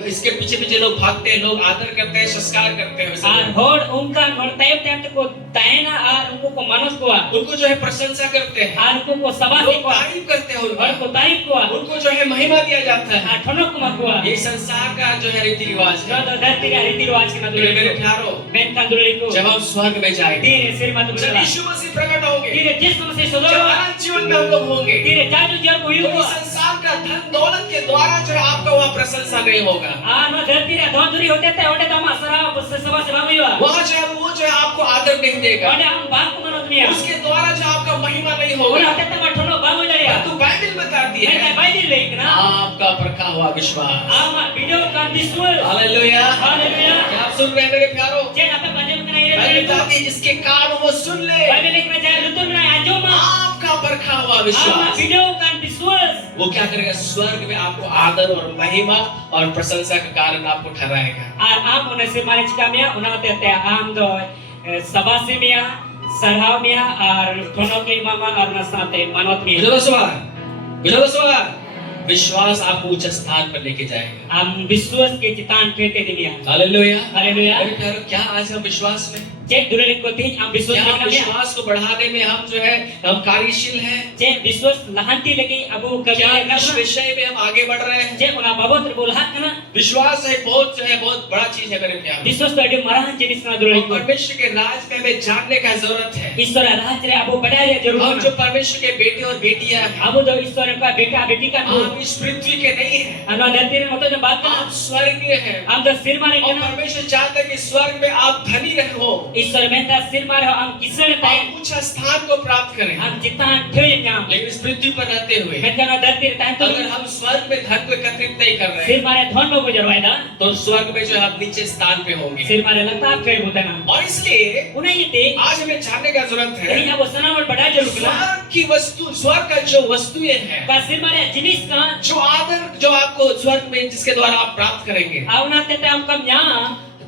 इसके पीछे पीछे लोग भागते हैं, लोग आदर करते हैं, संस्कार करते हैं। वैसे और लोग। होड़ उनका नोटैब तैब को तायना और उनको को मानस को उनको जो है प्रशंसा करते हैं, और उनको को सभा से लोग को तारीफ करते हैं और उनका, को तारीफ को उनको जो है महिमा दिया जाता है। और ठनक को मकुआ ये संसार का जो है रीति रिवाज जो है। तो धरती का रीति रिवाज के ना मेरे दुले प्यारो, बेन का दुले को जब हम स्वर्ग में जाएंगे, तेरे सिर मत जब बुला यीशु मसीह प्रकट होंगे, तेरे जिस्म से जब सदरो अनंत जीवन में हम लोग होंगे, तेरे जादू जब हुई तो को इस संसार का धन दौलत के द्वारा जो है आपका वहाँ प्रशंसा नहीं होगा। आ ना धरती रे धोधुरी होते थे ओडे तो मासरा सभा से बाबू वहाँ जो है वो जो है आपको आदर नहीं देगा, ओडे हम बाप को मनो दुनिया उसके द्वारा जो आपका महिमा नहीं ओडे होगा। होते थे ठनो बाबू जड़िया तो बाइबल बताती मैं है बाइबल लेख ना आपका परखा हुआ विश्वास। आमा वीडियो का विश्वास हालेलुया। हालेलुया क्या आप सुन रहे हैं मेरे प्यारो? जे आपे पंजम कना ये बाइबल बताती है जिसके कान वो सुन ले, बाइबल लेख में जाए लुतुर ना आजोमा आपका परखा हुआ आमा विश्वास वीडियो का विश्वास वो क्या करेगा? स्वर्ग में आपको आदर और महिमा और प्रशंसा का कारण आपको ठहराएगा। और आम उन्हें से मारे चिका में उन्हें होते थे आम दो सभा से मिया sarhawnya ar thono ke mama ar nasate manot mi गुजरो सवार विश्वास आपको उच्च स्थान पर लेके जाएगा am biswas ke citan kete dunia hallelujah haleluya मेरे प्यारों क्या आज हम विश्वास में cek dulu ko tin am biswas क्या ke dunia विश्वास को बढ़ाने में हम जो है हम कार्यशील हैं cek biswas lahanti lagi abu क्या kami इस विषय में हम आगे बढ़ रहे हैं cek una babot terbolhat kana विश्वास है बहुत जो है बहुत बड़ा चीज है मेरे प्यारों biswas to adi marahan jenis na dulu और ko परमेश्वर के राज में हमें जानने का जरूरत है ईश्वर राज रे abu badaya हम jarur जो परमेश्वर के बेटे और बेटियां हैं abu do ईश्वर का बेटा बेटी का आप इस पृथ्वी के नहीं हैं anu धरती रे मतलब बात आप kana स्वर्गीय हैं am to sir mare और kana परमेश्वर चाहता है कि स्वर्ग में आप धनी रहो ईश्वर menta sir mare ho am kisan tai आप ऊंचा स्थान को प्राप्त करें am citan theu nyam लेकिन इस पृथ्वी पर रहते हुए meta धरती रे tai to अगर हम स्वर्ग में धन को एकत्रित नहीं कर रहे sir हैं mare thon lo gujar waida तो स्वर्ग में जो है हम नीचे स्थान पे होंगे sir mare lagta theu butana और इसलिए unai ite आज हमें जानने का जरूरत है ini abu sanawal badaya jarur kana स्वर्ग की वस्तु स्वर्ग का जो वस्तुएं हैं ka sir mare jinis ka जो आदर जो आपको स्वर्ग में जिसके द्वारा आप प्राप्त करेंगे auna tete am kam nya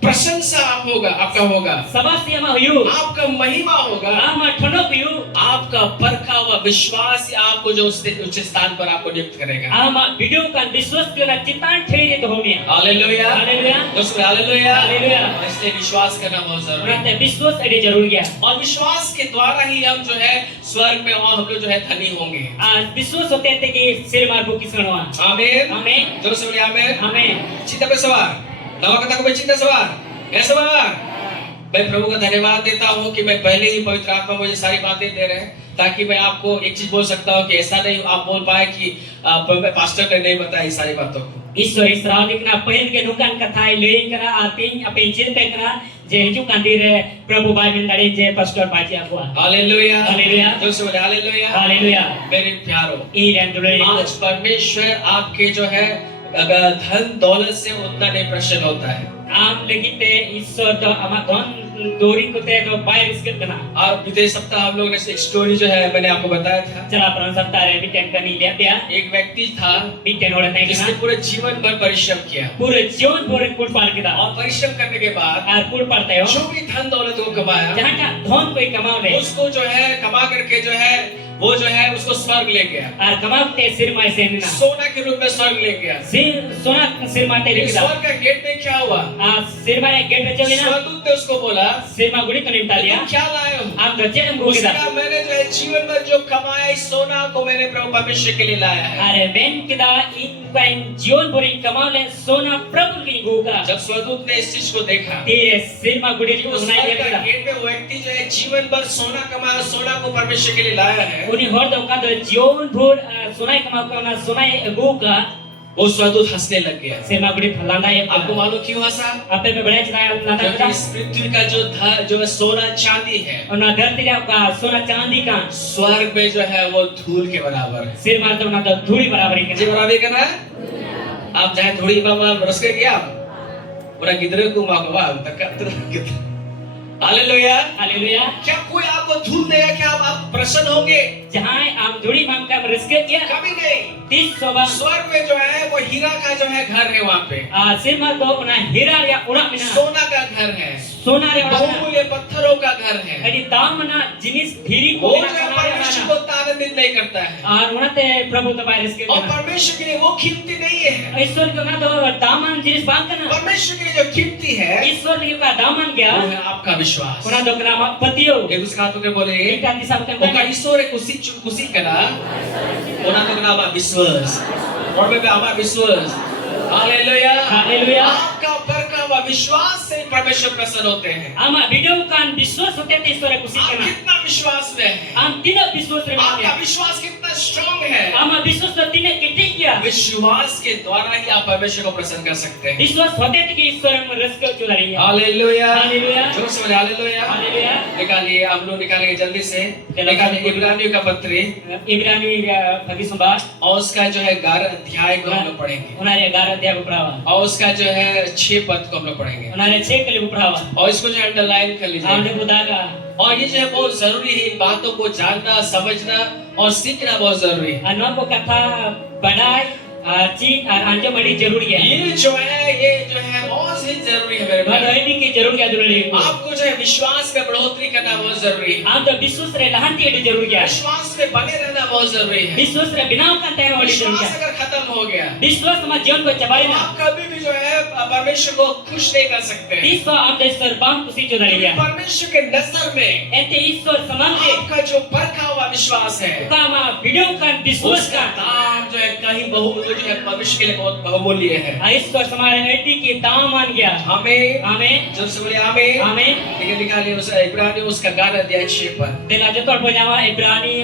प्रशंसा आप होगा आपका होगा sabasti ama huyu आपका महिमा होगा ama thono huyu आपका परखा हुआ विश्वास ही आपको जो उच्च स्थान पर आपको नियुक्त करेगा ama video kan biswas ke na citan theu re to homia hallelujah haleluya दोस्तों हालेलुया haleluya इसलिए विश्वास करना बहुत जरूरी है unate biswas ade jarur gaya और विश्वास के द्वारा ही हम जो है स्वर्ग में और हम लोग जो है धनी होंगे biswas hote te ki sir mar bu kisanwa आमीन amen जो बोलिए आमीन amen चिंता पे सवार नवा कथा को चिंता सवार है सवार मैं प्रभु का धन्यवाद देता हूँ कि मैं पहले ही पवित्र आत्मा मुझे सारी बातें दे रहे हैं ताकि मैं आपको एक चीज बोल सकता हूँ कि ऐसा नहीं आप बोल पाए कि पास्टर ने नहीं बताया इस सारी बातों को ईश्वर इसराइल ना पहिन के नुकान कथाएं ले करा आतीन अपे चिंत करा जे हिजु कांदीर प्रभु भाई मंडली जे पास्टर बाजी हुआ हालेलुया हालेलुया जो बोले हालेलुया हालेलुया मेरे प्यारों ई रेंडुले आज परमेश्वर आपके जो है अगर धन दौलत से उतना नहीं प्रसन्न होता है आम लेकिते ईश्वर तो अमा धन दोरी को ते तो बाय रिस्क करना और विदेश सप्ताह हम लोग ने एक स्टोरी जो है मैंने आपको बताया था चला प्राण सप्ताह रे बिटेन कनी ले दिया एक व्यक्ति था बिटेन ओडे नहीं जिसने ना पूरे जीवन भर परिश्रम किया पूरे जीवन पूरे कुल पाल के दा और परिश्रम करने के बाद और कुल पड़ते हो जो भी धन दौलत वो कमाया जहां का धन कोई कमाओ ले उसको जो है कमा करके जो है वो जो है उसको स्वर्ग ले गया और कमाते सिर में से ना सोना के रूप में स्वर्ग ले गया सिर सोना सिर माटे लेकिन लिखा स्वर्ग का गेट में क्या हुआ सिर में गेट पे चले ना स्वर्गदूत ने उसको बोला सिर में गुड़ी तो निपटा दिया तुम क्या लाए हो आप तो चेक बुक उसने दा कहा मैंने जो है जीवन भर जो कमाया इस सोना को मैंने प्रभु परमेश्वर के लिए लाया है अरे बेन किदा इन पेन जीवन भरी कमाओ ले सोना प्रभु की गुगा जब स्वर्गदूत ने इस चीज को देखा तेरे सिर में गुड़ी कि तो उस नहीं स्वर्ग का दिया गेट में वो व्यक्ति जो है जीवन भर सोना कमाया सोना को परमेश्वर के लिए लाया है उन्हीं हर दो का तो जीवन भर सोना कमाओ का ना सोना गुगा वो स्वर्गदूत हंसने लग गया सिर में गुड़ी फलांदा है आपको मालूम क्यों हंसा आपे पे बड़ा चला ना क्योंकि इस पृथ्वी का जो है सोना चांदी है और ना धरती का सोना चांदी का स्वर्ग में जो है वो धूल के बराबर है सिर में तो ना तो धूली बराबर जी है बराबर करना आप चाहे थोड़ी बाबा रस के गया पूरा किधर को मांगवा तक हालेलुया हालेलुया क्या कोई आपको धूल देगा क्या आप प्रसन्न होंगे जहां हम धूली मांग का रिस्क किया कभी नहीं 30 सोबा स्वर्ग में जो है वो हीरा का जो है घर है वहाँ पे सिर में तो ना हीरा या उड़ा मिना सोना का घर है सोना रे उड़ा बहुमूल्य पत्थरों का घर है अड़ी दाम ना जिनिस धीरी वो को जो है परमेश्वर को आनंदित नहीं करता है और उनते प्रभु तो बारिश के और परमेश्वर के लिए वो कीमती नहीं है ईश्वर को ना तो दामन जिनिस बात करना परमेश्वर के लिए जो कीमती है ईश्वर का दामन क्या वो है आपका विश्वास उना तो करा पतियो एक उसका तो के बोले एक आदमी सब ओका कहता है ईश्वर कुसी करा ओना तो करा विश्वास और में आमा विश्वास हालेलुया हालेलुया आपका बरका हुआ विश्वास से परमेश्वर प्रसन्न होते हैं आमा वीडियो कान विश्वास होते थे ईश्वर को आप सीखना कितना विश्वास में है हम तीन विश्वास रे आपका मांगे विश्वास कितना स्ट्रांग है आमा विश्वास तो तीन कितने किया विश्वास के द्वारा ही आप परमेश्वर को प्रसन्न कर सकते हैं विश्वास होते थे कि ईश्वर में रस को चला रही है हालेलुया हालेलुया जोर से बोलिए हालेलुया हालेलुया निकालिए आप लोग निकालेंगे जल्दी से निकालिए इब्रानियों का पत्री इब्रानी भगी संवाद और उसका जो है 11 अध्याय को हम लोग पढ़ेंगे उनारे 11 अध्याय को पढ़ावा और उसका जो है 6 पद को हम लोग पढ़ेंगे उनारे 6 के लिए पढ़ावा और इसको जो अंडरलाइन कर लीजिए हमने बुदागा और ये जो है बहुत जरूरी है इन बातों को जानना समझना और सीखना बहुत जरूरी है अनो को कथा बढ़ाई चीन और अंजो बड़ी जरूरी है ये जो है बहुत ही चीज जरूरी है मेरे Mana भाई। ini ki jarur kya dulu ni? आपको जो है विश्वास में बढ़ोतरी करना बहुत जरूरी है। Am to biswas re lahanti ada jarur kya? विश्वास में बने रहना बहुत जरूरी है। Biswas re binaw kan tayo wali jarur विश्वास kya? अगर खत्म हो गया Biswas sama जीवन को चबाई तो na. आप कभी भी जो है परमेश्वर को खुश नहीं कर सकते। Biswa am to iswar bam kusi jo dari kya? परमेश्वर के नजर में Ente iswar samangte आपका जो परखा हुआ विश्वास है kama video kan biswas उसका kan. दाम जो है कहीं बहुमूल्य जो है परमेश्वर के लिए बहुत बहुमूल्य है। Iswar samare eti ki daam an gya. हमें Amen. जब से बोले हमें Amen. लेकिन निकालिए उस इब्रानियों उसका गाना अध्याय 6 पर Dela jotor pojama Ibrani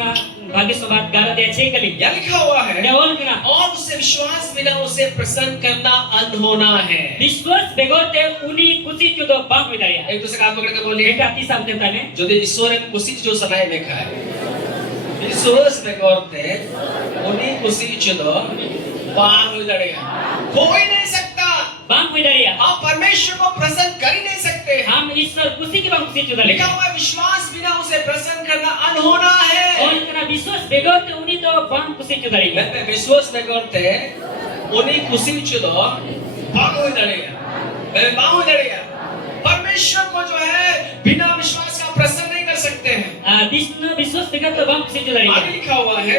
bagi sobat gara dia cekali. क्या लिखा हुआ है Dia ol kena. और उससे विश्वास बिना उसे प्रसन्न करना अनहोना है। Biswas begote uni kusi jo do bam widaya. एक दूसरे का हाथ पकड़ के बोलिए Eta ti sabte tane. যদি ঈশ্বরের খুশি जो समय में खाए विश्वास में करते उन्हीं खुशी चलो बांग हो जाएगा। कोई नहीं सकता Bam widaya. आप परमेश्वर को प्रसन्न कर ही नहीं सकते। Ham iswar kusi ki bam kusi jo dari. लिखा हुआ है, विश्वास बिना उसे प्रसन्न करना अनहोना है। और कना विश्वास बेगोते उनी तो बम कुसी चुदारी मैं विश्वास में करते उन्हीं खुशी चलो बांग हो जाएगा। मैं बांग हो जाएगा। परमेश्वर को जो है बिना विश्वास का प्रसन्न नहीं कर सकते हैं। विष्णु विश्वास बेगोते तो बम कुसी चुदारी आगे लिखा हुआ है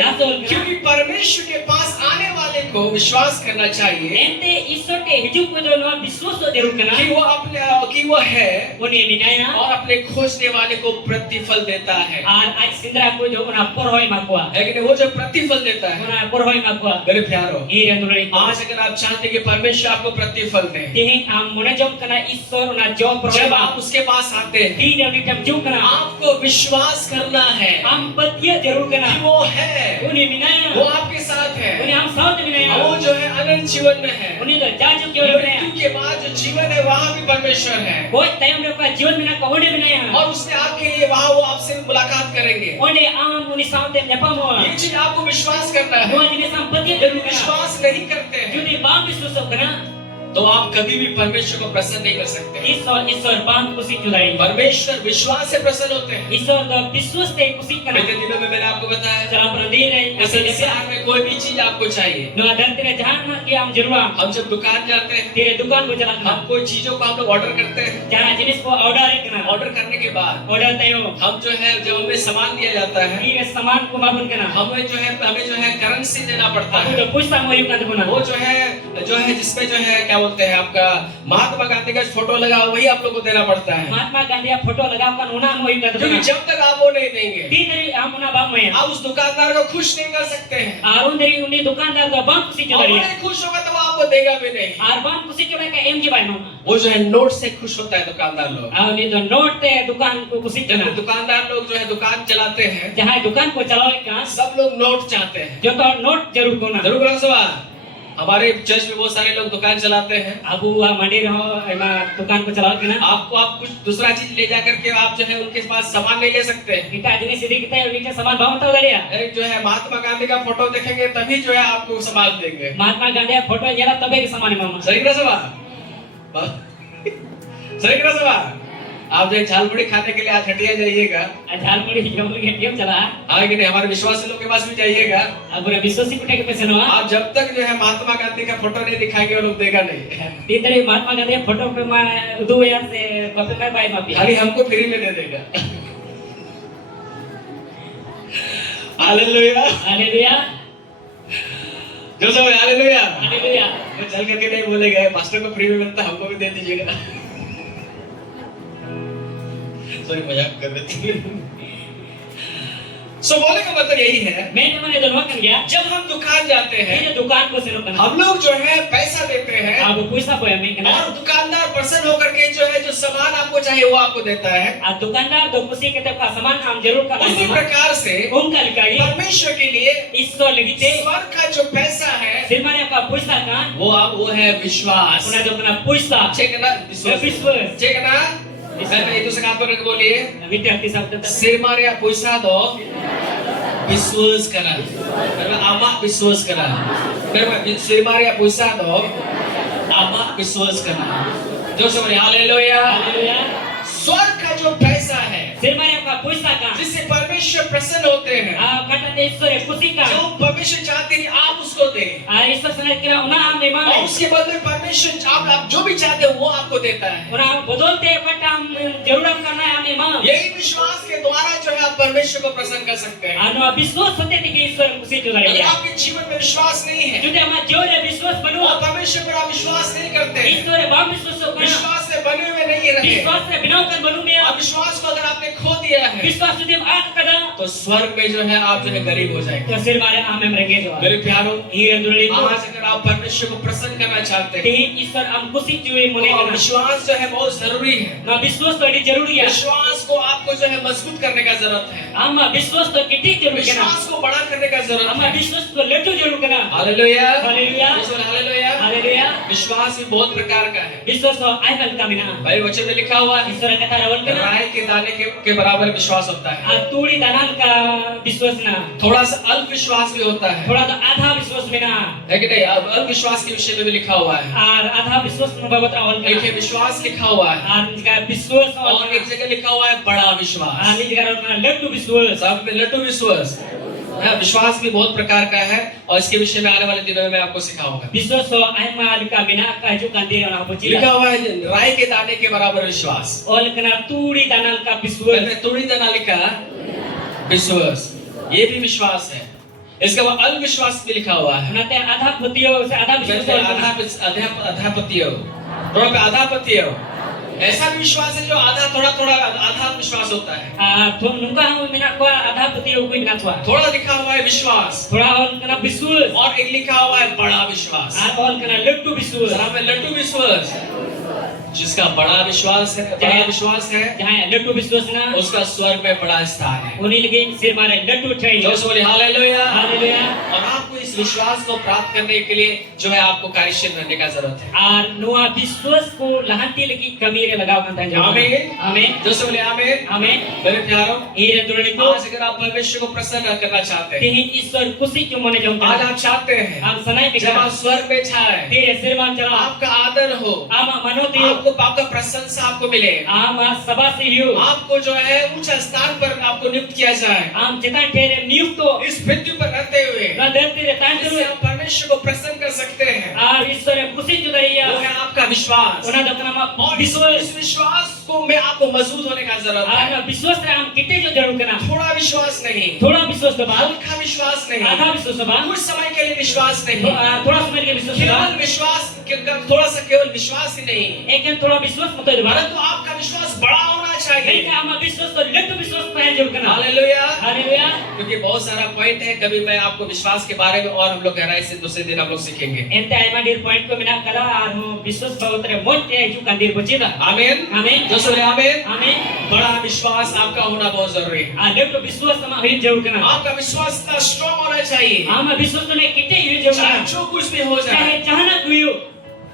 क्योंकि परमेश्वर के पास आने वाले को विश्वास करना चाहिए एंते ईश्वर के हिजू को जो नो विश्वास तो जरूर करना कि वो अपने कि वो है उन्हें मिनाया और अपने खोजने वाले को प्रतिफल देता है। और आज सिंद्रा को जो उना पर होय माकुआ लेकिन वो जो प्रतिफल देता है उना पर होय माकुआ मेरे प्यारो ये रंदुरी आज अगर आप चाहते हैं कि परमेश्वर आपको प्रतिफल दे तेहे हम मोने जम कना ईश्वर उना जो पर होय जब बा आप उसके पास आते हैं तीन अवधि जब जो कना आपको विश्वास करना है हम पतिया जरूर करना कि वो है उन्हें मिनाया वो आपके साथ है उन्हें हम साथ मिनाया वो जो है अनंत जीवन में है उन्हें तो जाजू क्यों मिनाया मृत्यु के बाद जो जीवन है वहाँ भी परमेश्वर है कोई टाइम रे का जीवन में ना कहोने में नहीं है और उसने आपके लिए वहाँ वो आपसे मुलाकात करेंगे। ओने आम उनी साउते ने पामो ये चीज आपको विश्वास करना है। वो जिने संपत्ति जरूर करना विश्वास नहीं करते हैं जुने बाप विश्वास करना तो आप कभी भी परमेश्वर को प्रसन्न नहीं कर सकते। ईश्वर बाप कुसी चुदाई परमेश्वर विश्वास से प्रसन्न होते हैं। ईश्वर तो विश्वास ते कुसी करना पिछले दिनों में मैंने आपको बताया चला प्रदीर है इस संसार में कोई भी चीज आपको चाहिए नो अदर तेरे जहां ना कि हम जरूर हम जब दुकान जाते हैं तेरे दुकान को चला हम कोई चीजों को हम लोग ऑर्डर करते हैं। जहां जिनिस को ऑर्डर करना ऑर्डर करने के बाद ऑर्डर तयो हम जो है जब हमें सामान दिया जाता है ये सामान को बाबून करना हमें जो है करेंसी देना पड़ता अब है। तो पुष्पा मोयू का बोना वो जो है जिसमें जो है क्या बोलते हैं आपका महात्मा गांधी का फोटो लगा वही आप लोग को देना पड़ता है महात्मा गांधी फोटो लगाओ का उना मोयू का क्योंकि बोना जब तक आप वो नहीं देंगे तीन रे हम उना बाप में आप उस दुकानदार को खुश नहीं कर सकते हैं आरुन देरी उन्हें दुकानदार का बाप कुसी और चुदाई वो नहीं खुश होगा तो वो आपको देगा भी नहीं। और बाप कुसी चुदाई का एम जी भाई मामा वो जो है नोट से खुश होता है दुकानदार लोग। और ये जो नोट ते दुकान को कुसी जब करना दुकानदार लोग जो है दुकान चलाते हैं जहां दुकान को चलाओ का सब लोग नोट चाहते हैं। जो तो नोट जरूर कोना जरूर करो सवाल। हमारे चर्च में बहुत सारे लोग दुकान चलाते हैं। अब वो मंदिर हो एमा दुकान को चलाओ के ना आपको आप कुछ दूसरा चीज ले जा करके आप जो है उनके पास सामान नहीं ले सकते। इटा जिने सीधी किता है उनके सामान भाव तो दरिया एक जो है महात्मा गांधी का फोटो देखेंगे तभी जो है आपको सामान देंगे। महात्मा गांधी का फोटो जरा तबे के सामान है मामा सही ना सवाल सही ना सवाल। आप जो झालमुड़ी खाने के लिए आज हटिया जाइएगा झालमुड़ी जो गेम चला हाँ कि नहीं हमारे विश्वासी लोग के पास भी जाइएगा। अब पूरा विश्वासी कुटे के पैसे नो आप जब तक जो है महात्मा गांधी का फोटो नहीं दिखाएंगे वो लोग देगा नहीं। तीतरे महात्मा गांधी का फोटो पे मैं 2000 से कॉपी में बाय मापी खाली हमको फ्री में दे देगा। हालेलुया हालेलुया जो सब हालेलुया हालेलुया वो चल करके नहीं बोलेगा पास्टर को फ्री में मिलता हमको भी दे दीजिएगा। सॉरी मजाक कर रहे थे। सो बोले का मतलब यही है मैंने मैंने दोनों कर गया जब हम दुकान जाते हैं ये दुकान को से रोकना हम लोग जो है पैसा देते हैं अब पैसा को मैं कहना और दुकानदार प्रसन्न होकर के जो है जो सामान आपको चाहिए वो आपको देता है। आ दुकानदार तो कुसी के का सामान हम जरूर करना उसी प्रकार से उनका लिखाई परमेश्वर के लिए ईश्वर लिखते स्वर्ग का जो पैसा है सिरमाने का पैसा का वो है विश्वास। उन्हें जो अपना पैसा चेक ना विश्वास चेक ना मैं एक दूसरे का पर बोलिए विद्यार्थी शब्द सिर मारिया पैसा दो विश्वास करा आमा विश्वास करा सिर मारिया पैसा दो आमा विश्वास करा जो सब हालेलुया हालेलुया स्वर्ग का जो पैसा है सिरमाने का पैसा का जिससे परमेश्वर परमेश्वर प्रसन्न होते हैं, kata dia Isor yang kusikan. जो परमेश्वर चाहते हैं कि आप उसको दें, Isor sangat kira una am memang. और उसके बदले परमेश्वर आप जो भी चाहते हैं वो आपको देता है। Una bodolte kata am jarurat karena am memang. यही विश्वास के द्वारा जो है आप परमेश्वर को प्रसन्न कर सकते हैं। Anu biswas hote tinggi Isor yang kusi juga अगर dia. आपके जीवन में विश्वास नहीं है Jadi ama jauh dia biswas penuh. और परमेश्वर पर आप विश्वास नहीं करते हैं, Isor yang bagus biswas kena. विश्वास में बने हुए नहीं रहे, Biswas yang binaukan belum dia. और विश्वास को अगर आपने खो दिया है Biswas sudah ak kada. तो स्वर्ग में जो है आप जो है गरीब हो जाएंगे। Kasir mare am yang mereka juga. मेरे प्यारों, Iya dulu itu. आज अगर आप परमेश्वर को प्रसन्न करना चाहते हैं Tinggi Isor am kusi juga mulai तो kena. विश्वास जो है बहुत जरूरी है। Nah biswas tu ada jaruri ya. विश्वास को आपको जो है मजबूत करने का जरूरत है, Ama biswas tu kita jarur kena. विश्वास को बड़ा करने का जरूरत Ama है। biswas tu letu jarur kena. Hallelujah, Haleluya. Hallelujah. Haleluya. विश्वास भी बहुत प्रकार का है। Biswas tu ayat kami na. भाई वचन में लिखा हुआ है, Isor kata rawal kena. राय के दाने के बराबर विश्वास होता है। Aturi danan ka biswas na. थोड़ा सा अल्प विश्वास भी होता है, Thoda tu adha biswas mina. है कि नहीं? अब अल्प विश्वास के विषय में भी लिखा हुआ है। Ar adha biswas nu babat awal एक kena. है विश्वास लिखा हुआ है Ar jika biswas awal और एक kena. जगह लिखा हुआ है बड़ा विश्वास। Ani jika rawal letu biswas. सब में लट्टू विश्वास है। विश्वास भी बहुत प्रकार का है और इसके विषय में आने वाले दिनों में मैं आपको सिखाऊंगा। Biswas tu ayat mal ka mina ka jukan diri orang puji. लिखा हुआ है राय के दाने के बराबर विश्वास। Oleh kena turi danan ka biswas. मैंने तुड़ी दाना लिखा विश्वास, ये भी विश्वास है। इसके बाद अल्प विश्वास भी लिखा हुआ है। Nanti adha putio se adha biswas वैसे awal kena. आधापत्य थोड़ा पे आधापत्य ऐसा भी विश्वास है जो थोड़ा आधा विश्वास होता है। Tuan nungka hamu mina ko adha putio ko ina tua. थोड़ा लिखा हुआ है विश्वास Thoda awal kena biswas. और एक लिखा हुआ है बड़ा विश्वास। Ar awal kena letu biswas. जरा में लट्टू विश्वास, जिसका बड़ा विश्वास है, बड़ा विश्वास है, Jangan letu biswas na. उसका स्वर्ग में बड़ा स्थान है। Uni lagi sir mare letu thai. जो बोले हालेलुया। Haleluya. और आपको इस विश्वास को प्राप्त करने के लिए जो है आपको कार्यशील रहने का जरूरत है। Ar nuah biswas ko lahanti lagi kami re lagaw kan tayo. आमीन। Amin. जो बोले आमीन। Amin. मेरे प्यारों, Ira dulu ko. आज अगर आप परमेश्वर को प्रसन्न करना चाहते हैं, Tihin Isor kusi ko mone jom आज ka. आप चाहते हैं Am sanai जब आप bika. स्वर्ग में छाए, Tire sir man chala. आपका आदर हो, Ama manoti. आपका प्रशंसा आपको मिले, Ama sabah siyu. आपको जो है ऊंचा स्थान पर आपको नियुक्त किया जाए, Am चिता ठेरे नियुक्तो. इस पृथ्वी पर रहते हुए Na धरती रे तान इससे करू. आप परमेश्वर को प्रसन्न कर सकते हैं। Ar Isor kusi jo वो dariya. है आपका विश्वास Una do kana ma और इस विश्वास को में आपको मजबूत होने का जरूरत है। Ana biswas re am kite jo jarur kana. थोड़ा विश्वास नहीं, Thoda biswas to ba. हल्का विश्वास नहीं, Adha biswas to ba. कुछ समय के लिए विश्वास नहीं, Thoda samay ke biswas to ba. केवल विश्वास थोड़ा सा केवल विश्वास ही नहीं, Ekan thoda biswas mo to ba. परंतु आपका विश्वास बड़ा होना चाहिए। Mereka ama biswas to letu biswas pa jarur kana. Hallelujah. Haleluya. क्योंकि बहुत सारा पॉइंट है, कभी मैं आपको विश्वास के बारे में और हम लोग गहराई से दूसरे दिन हम लोग सीखेंगे। Ente ayma dir point ko mina kala ar mo biswas bawatre monte ju kandir bocida. आमीन। Amin. जो बोले आमीन। Amin. बड़ा विश्वास आपका होना बहुत जरूरी है। A letu biswas sama hin jarur kana. आपका विश्वास इतना स्ट्रॉन्ग होना चाहिए, Ama biswas to ne kite yu jarur चाहे kana. जो कुछ भी हो जाए, Chahe jahana kuyu.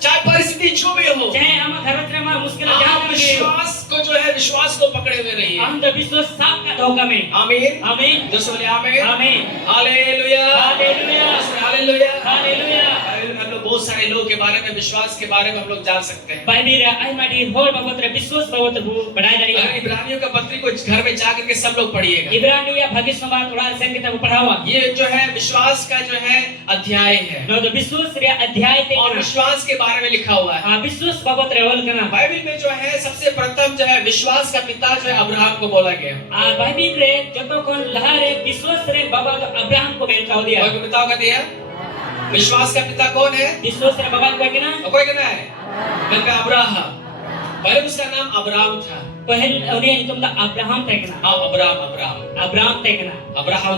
चाहे परिस्थिति जो भी हो, Chahe ama gharat re ma muskil आप jahan kuyu. विश्वास को जो है विश्वास को पकड़े हुए रहिए। Am da biswas sap ka dhoka mein. आमीन। Amin. जो बोले आमीन। Amin. Hallelujah. Haleluya. Hallelujah. Haleluya. हम लोग बहुत सारे लोग के बारे में, विश्वास के बारे में हम लोग जान सकते हैं। Baby re ayma dir hol bawatre biswas bawatre bu badai dari. अगर इब्रानियों का पत्री को घर में जाकर के सब लोग पढ़िएगा। Ibrani ya bhagi samad thoda sen kitab padhawa. ये जो है विश्वास का जो है अध्याय है No the biswas re adhyay te और kana. विश्वास के बारे में लिखा हुआ है। विश्वास बाबत रेवल करना बाइबल में जो है सबसे प्रथम जो है विश्वास का पिता जो है अब्राहम को बोला गया। बाइबल रे जतो कोन लहारे विश्वास रे बाबा तो अब्राहम को मेल कह दिया। कोई पिता का दिया? विश्वास का पिता कौन है? विश्वास रे बाबा को किना कोई कहना है मैं अब्राहम, पहले उसका नाम अब्राहम था। पहल उन्हें तुम दा अब्राहम टेकना हाँ अब्राहम अब्राहम टेकना अब्राहम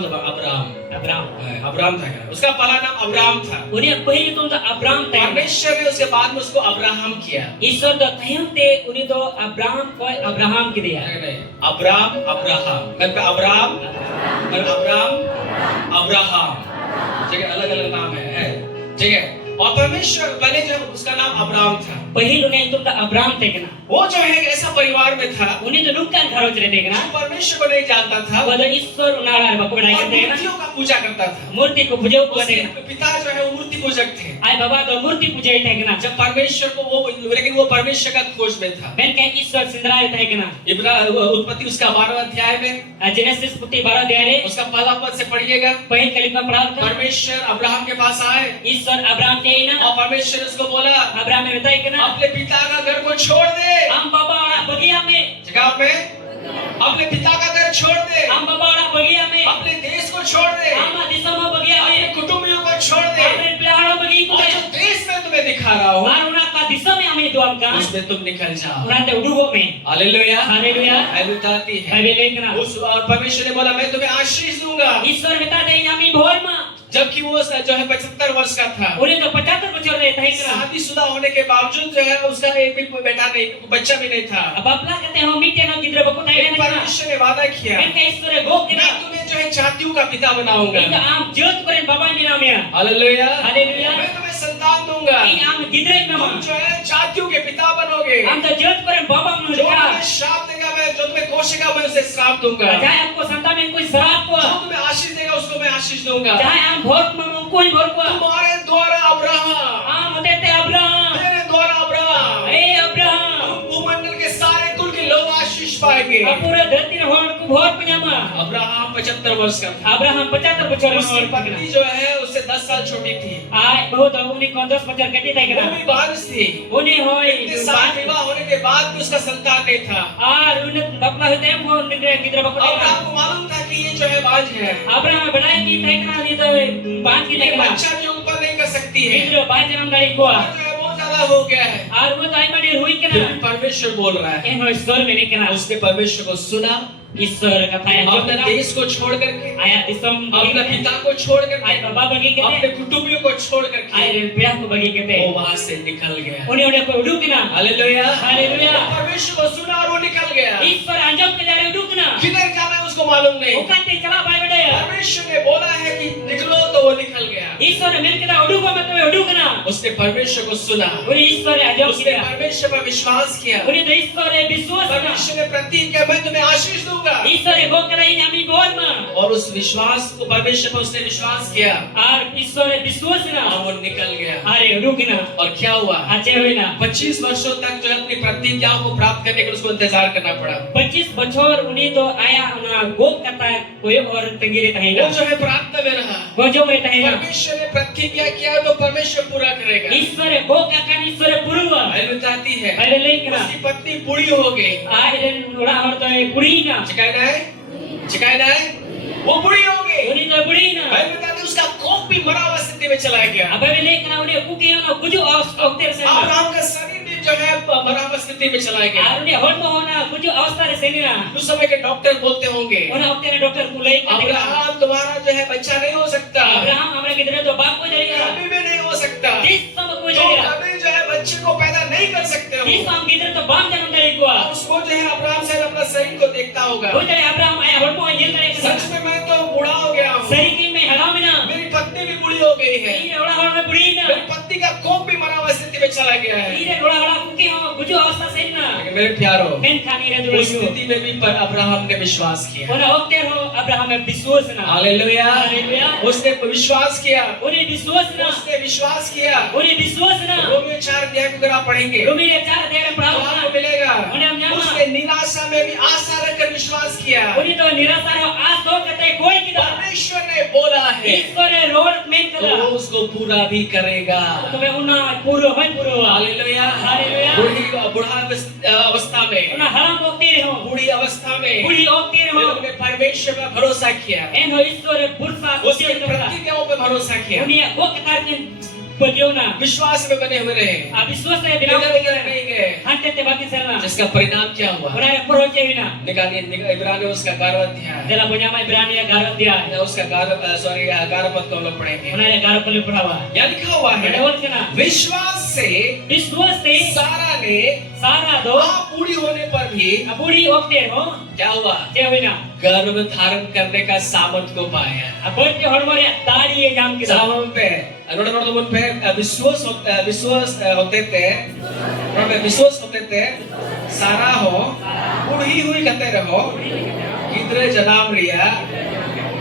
था। उसका पहला नाम अब्राहम था। उन्हें पहले तुम दा अब्राहम टेकना। परमेश्वर ने उसके बाद में उसको अब्राहम किया। ईश्वर दा कहीं ते उन्हें तो अब्राहम को अब्राहम की दिया। अब्राहम मैं अब्राहम अब्राहम ठीक है, अलग अलग नाम है ठीक है। और परमेश्वर पहले जो उसका नाम अब्राहम था, पहिल उन्हें itu ka Abraham tekena. वो जो है एक ऐसा परिवार में था Uni tu nukan kharo chere tekena. जो परमेश्वर को नहीं जानता था Wala Ishwar unalar ba ko dai और tekena. मूर्तियों का पूजा करता था। Murti ko pujau ko उसके tekena. पिता जो है वो मूर्ति पूजक थे। Ai baba to murti pujai tekena. जब परमेश्वर को वो, लेकिन वो परमेश्वर का खोज में था। Ben ka Ishwar sindrai tekena. उत्पत्ति उसका 12वां अध्याय में Genesis putih 12 diare उसका पहला पद से पढ़िएगा। पहिल kali ka pradha. परमेश्वर अब्राहम के पास आए Ishwar Abraham ke ina. और परमेश्वर उसको बोला Abraham ne betai kena. अपने पिता का घर को छोड़ दे, Am baba bagia me. जगह में अपने पिता का घर छोड़ दे, Am baba bagia me. अपने देश को छोड़ दे, Ama disama bagia अपने me. कुटुंबियों को छोड़ दे Amre pelahara bagi ko. और जो देश में तुम्हें दिखा रहा हूँ Aruna ka disame ami tuam ka. उसमें तुम निकल जाओ। Urante udugo me. Hallelujah. Hallelujah. Bible बताती है Bible lekena. उस और परमेश्वर ने बोला मैं तुम्हें आशीष दूंगा। Ishwar beta de ami bholma. जबकि वो जो है 75 वर्ष का था, Uri to 75 bachar de thai kena. शादीशुदा होने के बावजूद जो है उसका एक भी बेटा नहीं, बच्चा भी नहीं था। Abapla kate ho mite no gidra bako thai लेकिन kena. परमेश्वर ने वादा किया Ben ka Ishwar go मैं kena. तुम्हें जो है जातियों का पिता बनाऊंगा। Ika am jot koren baba ni namya. Hallelujah. Hallelujah. मैं तुम्हें संतान दूंगा, I am gidra तुम mama. जो है जातियों के पिता बनोगे। Am to jot koren baba nu जो ka. तुम्हें श्राप देगा मैं, जो तुम्हें कोशेगा मैं उसे श्राप दूंगा, Jai amko santam mein koi sarap ko. जो तुम्हें आशीष देगा उसको मैं आशीष दूंगा। Jai am bhort mama koi bhort ko. तुम्हारे द्वारा अब्राहम, Am otete Abraham. मेरे द्वारा अब्राहम, Hey Abraham. भूमंडल के सारे कुल के लोग आशीष पाएंगे। Apura dharti hor ko bhort panyama. Abraham 75 वर्ष का था। Abraham 75 bachar उसकी hor पत्नी panyama. जो है उससे 10 साल छोटी थी, Ai bahut uni kon 10 bachar kati thai वो kena. भी बारिश थी। Uni hoy. इतने साल विवाह होने के बाद भी उसका संतान नहीं था। Ar unat bapla hote am ho gidra bako thai Abraham kena. को मालूम था कि ये जो है बाज है, Abraham badai ki thai kena ni to baan ki thai ये kena. बच्चा जो उत्पन्न नहीं कर सकती है, Gidra baan janam dai ko. और जो है बहुत ज्यादा हो गया है। Ar wo tai mani hui फिर kena. भी परमेश्वर बोल रहा है। En ho Ishwar mein kena. उसने परमेश्वर को सुना, Ishwar katha ya अपने jotna. देश को छोड़ करके, Aya disam अपने पिता को छोड़ ai करके, baba bagi अपने kete. कुटुंबियों को छोड़ करके Ai pihak ko bagi वो kete. वहां से निकल गया। Uni udah ko uduk kena. Hallelujah. Hallelujah. परमेश्वर को सुना और वो निकल गया। Ishwar anjam ke jare uduk kena. किधर जाना है उसको मालूम नहीं। Bukan te chala bai bade. परमेश्वर ने बोला है कि निकलो तो वो निकल गया। Ishwar men kena uduk ko matle uduk kena. उसने परमेश्वर को सुना, Uni Ishwar anjam उसने kena. परमेश्वर पर विश्वास किया। Uni to Ishwar biswas kena. परमेश्वर ने प्रतिज्ञा किया मैं तुम्हें आशीष दूंगा, Ishwar go kena ini ami bolma. और उस विश्वास को परमेश्वर पर उसने विश्वास किया Ar Ishwar biswas और kena. वो निकल गया। Are uduk kena. और क्या हुआ? Ache hoina. 25 वर्षों तक जो है अपनी प्रतिज्ञाओं को प्राप्त करने के लिए उसको इंतजार करना पड़ा। 25 bachor uni to aya una go kata koi or tengiri वो tahina. जो है प्रार्थना में रहा। Gojo me tahina. परमेश्वर ने प्रतिज्ञा किया तो परमेश्वर पूरा करेगा। Ishwar go kakan Ishwar puruwa. Bible बताती है Bible lei kena. उसकी पत्नी बूढ़ी हो गई। Ahiren ora hor to purina. शिकायत है, शिकायत है, वो बूढ़ी हो गई। Uni to purina. बाइबल बताती है उसका कोप भी मरा हुआ स्थिति में चला गया। Bible lei kena uni kuki ono kuju awster sen. Abraham का शरीर भी जो है मरा हुआ स्थिति में चला गया। Aruni hormo hona kuju awster senina. उस समय के डॉक्टर बोलते होंगे Ona waktu ne dokter kulai kata. Abraham तुम्हारा जो है बच्चा नहीं हो सकता, Abraham हमरा gidra to baap ko jariga. कभी भी नहीं हो सकता, Dis sama ko तुम jariga. कभी जो है बच्चे को पैदा नहीं कर सकते हो। Dis sam gidra to baam janam dari ko. और उसको जो है अब्राहम शायद अपना शरीर को देखता होगा, Ko jare Abraham aya hormo yel dari ko. सच में मैं तो बूढ़ा हो गया हूँ, Sarigi me halamina. मेरी पत्नी भी बूढ़ी हो गई है, Ire ora hormo purina. मेरी पत्नी का कोप भी मरा हुआ स्थिति में चला गया है। Ire ora ora kuki ho kuju awster senna. लेकिन मेरे प्यारो Men khani re उस dulu. स्थिति में भी पर अब्राहम ने विश्वास किया। Ona waktu ho Abraham e biswas na. Hallelujah. Hallelujah. उसने विश्वास किया, Uni biswas na. उसने विश्वास किया। Uni biswas na. रोमियो 4 अध्याय को अगर आप पढ़ेंगे Rumi re cara dere तो आपको pradha. मिलेगा उन्हें हम जानना। उसने निराशा में भी आशा रखकर विश्वास किया। Uni to nirasa ho aas do kate koi kida. परमेश्वर ने बोला है Ishwar e road men तो kada. वो उसको पूरा भी करेगा। Tome una puro hoy puro. Hallelujah. Hallelujah. बुढ़ा अवस्था में, Una haram waktu re ho. बूढ़ी अवस्था में Puri waktu re ho. उन्होंने परमेश्वर पर भरोसा किया, En ho Ishwar e bursa उसकी kusi kada. प्रतिज्ञाओं पर भरोसा किया, Uni go katar ken bagiyo na. विश्वास में बने हुए रहे, Abiswas e इधर bilang उधर नहीं गए। hante te baki serna. जिसका परिणाम क्या हुआ? Una re puro jevina. निकालिए इब्रानियों उसका 11वां अध्याय, Dela punya mai berani ya garot dia. उसका 11 पद को हम लोग पढ़ेंगे। Una re garot kali purawa. यहाँ लिखा हुआ है Ada word kana. विश्वास से Biswas te सारा ने sara do आप पूरी होने पर भी aburi waktu ho. क्या हुआ? Jevina. गर्भ धारण करने का सामर्थ को पाया। Abon ke hormore tadi e jam kita. सामर्थ पे नोड़ मुनपे विश्वास होते थे विश्वास होते थे सारा हो बुढ़ी हुई कहते रहो गिद्रे जनाम रिया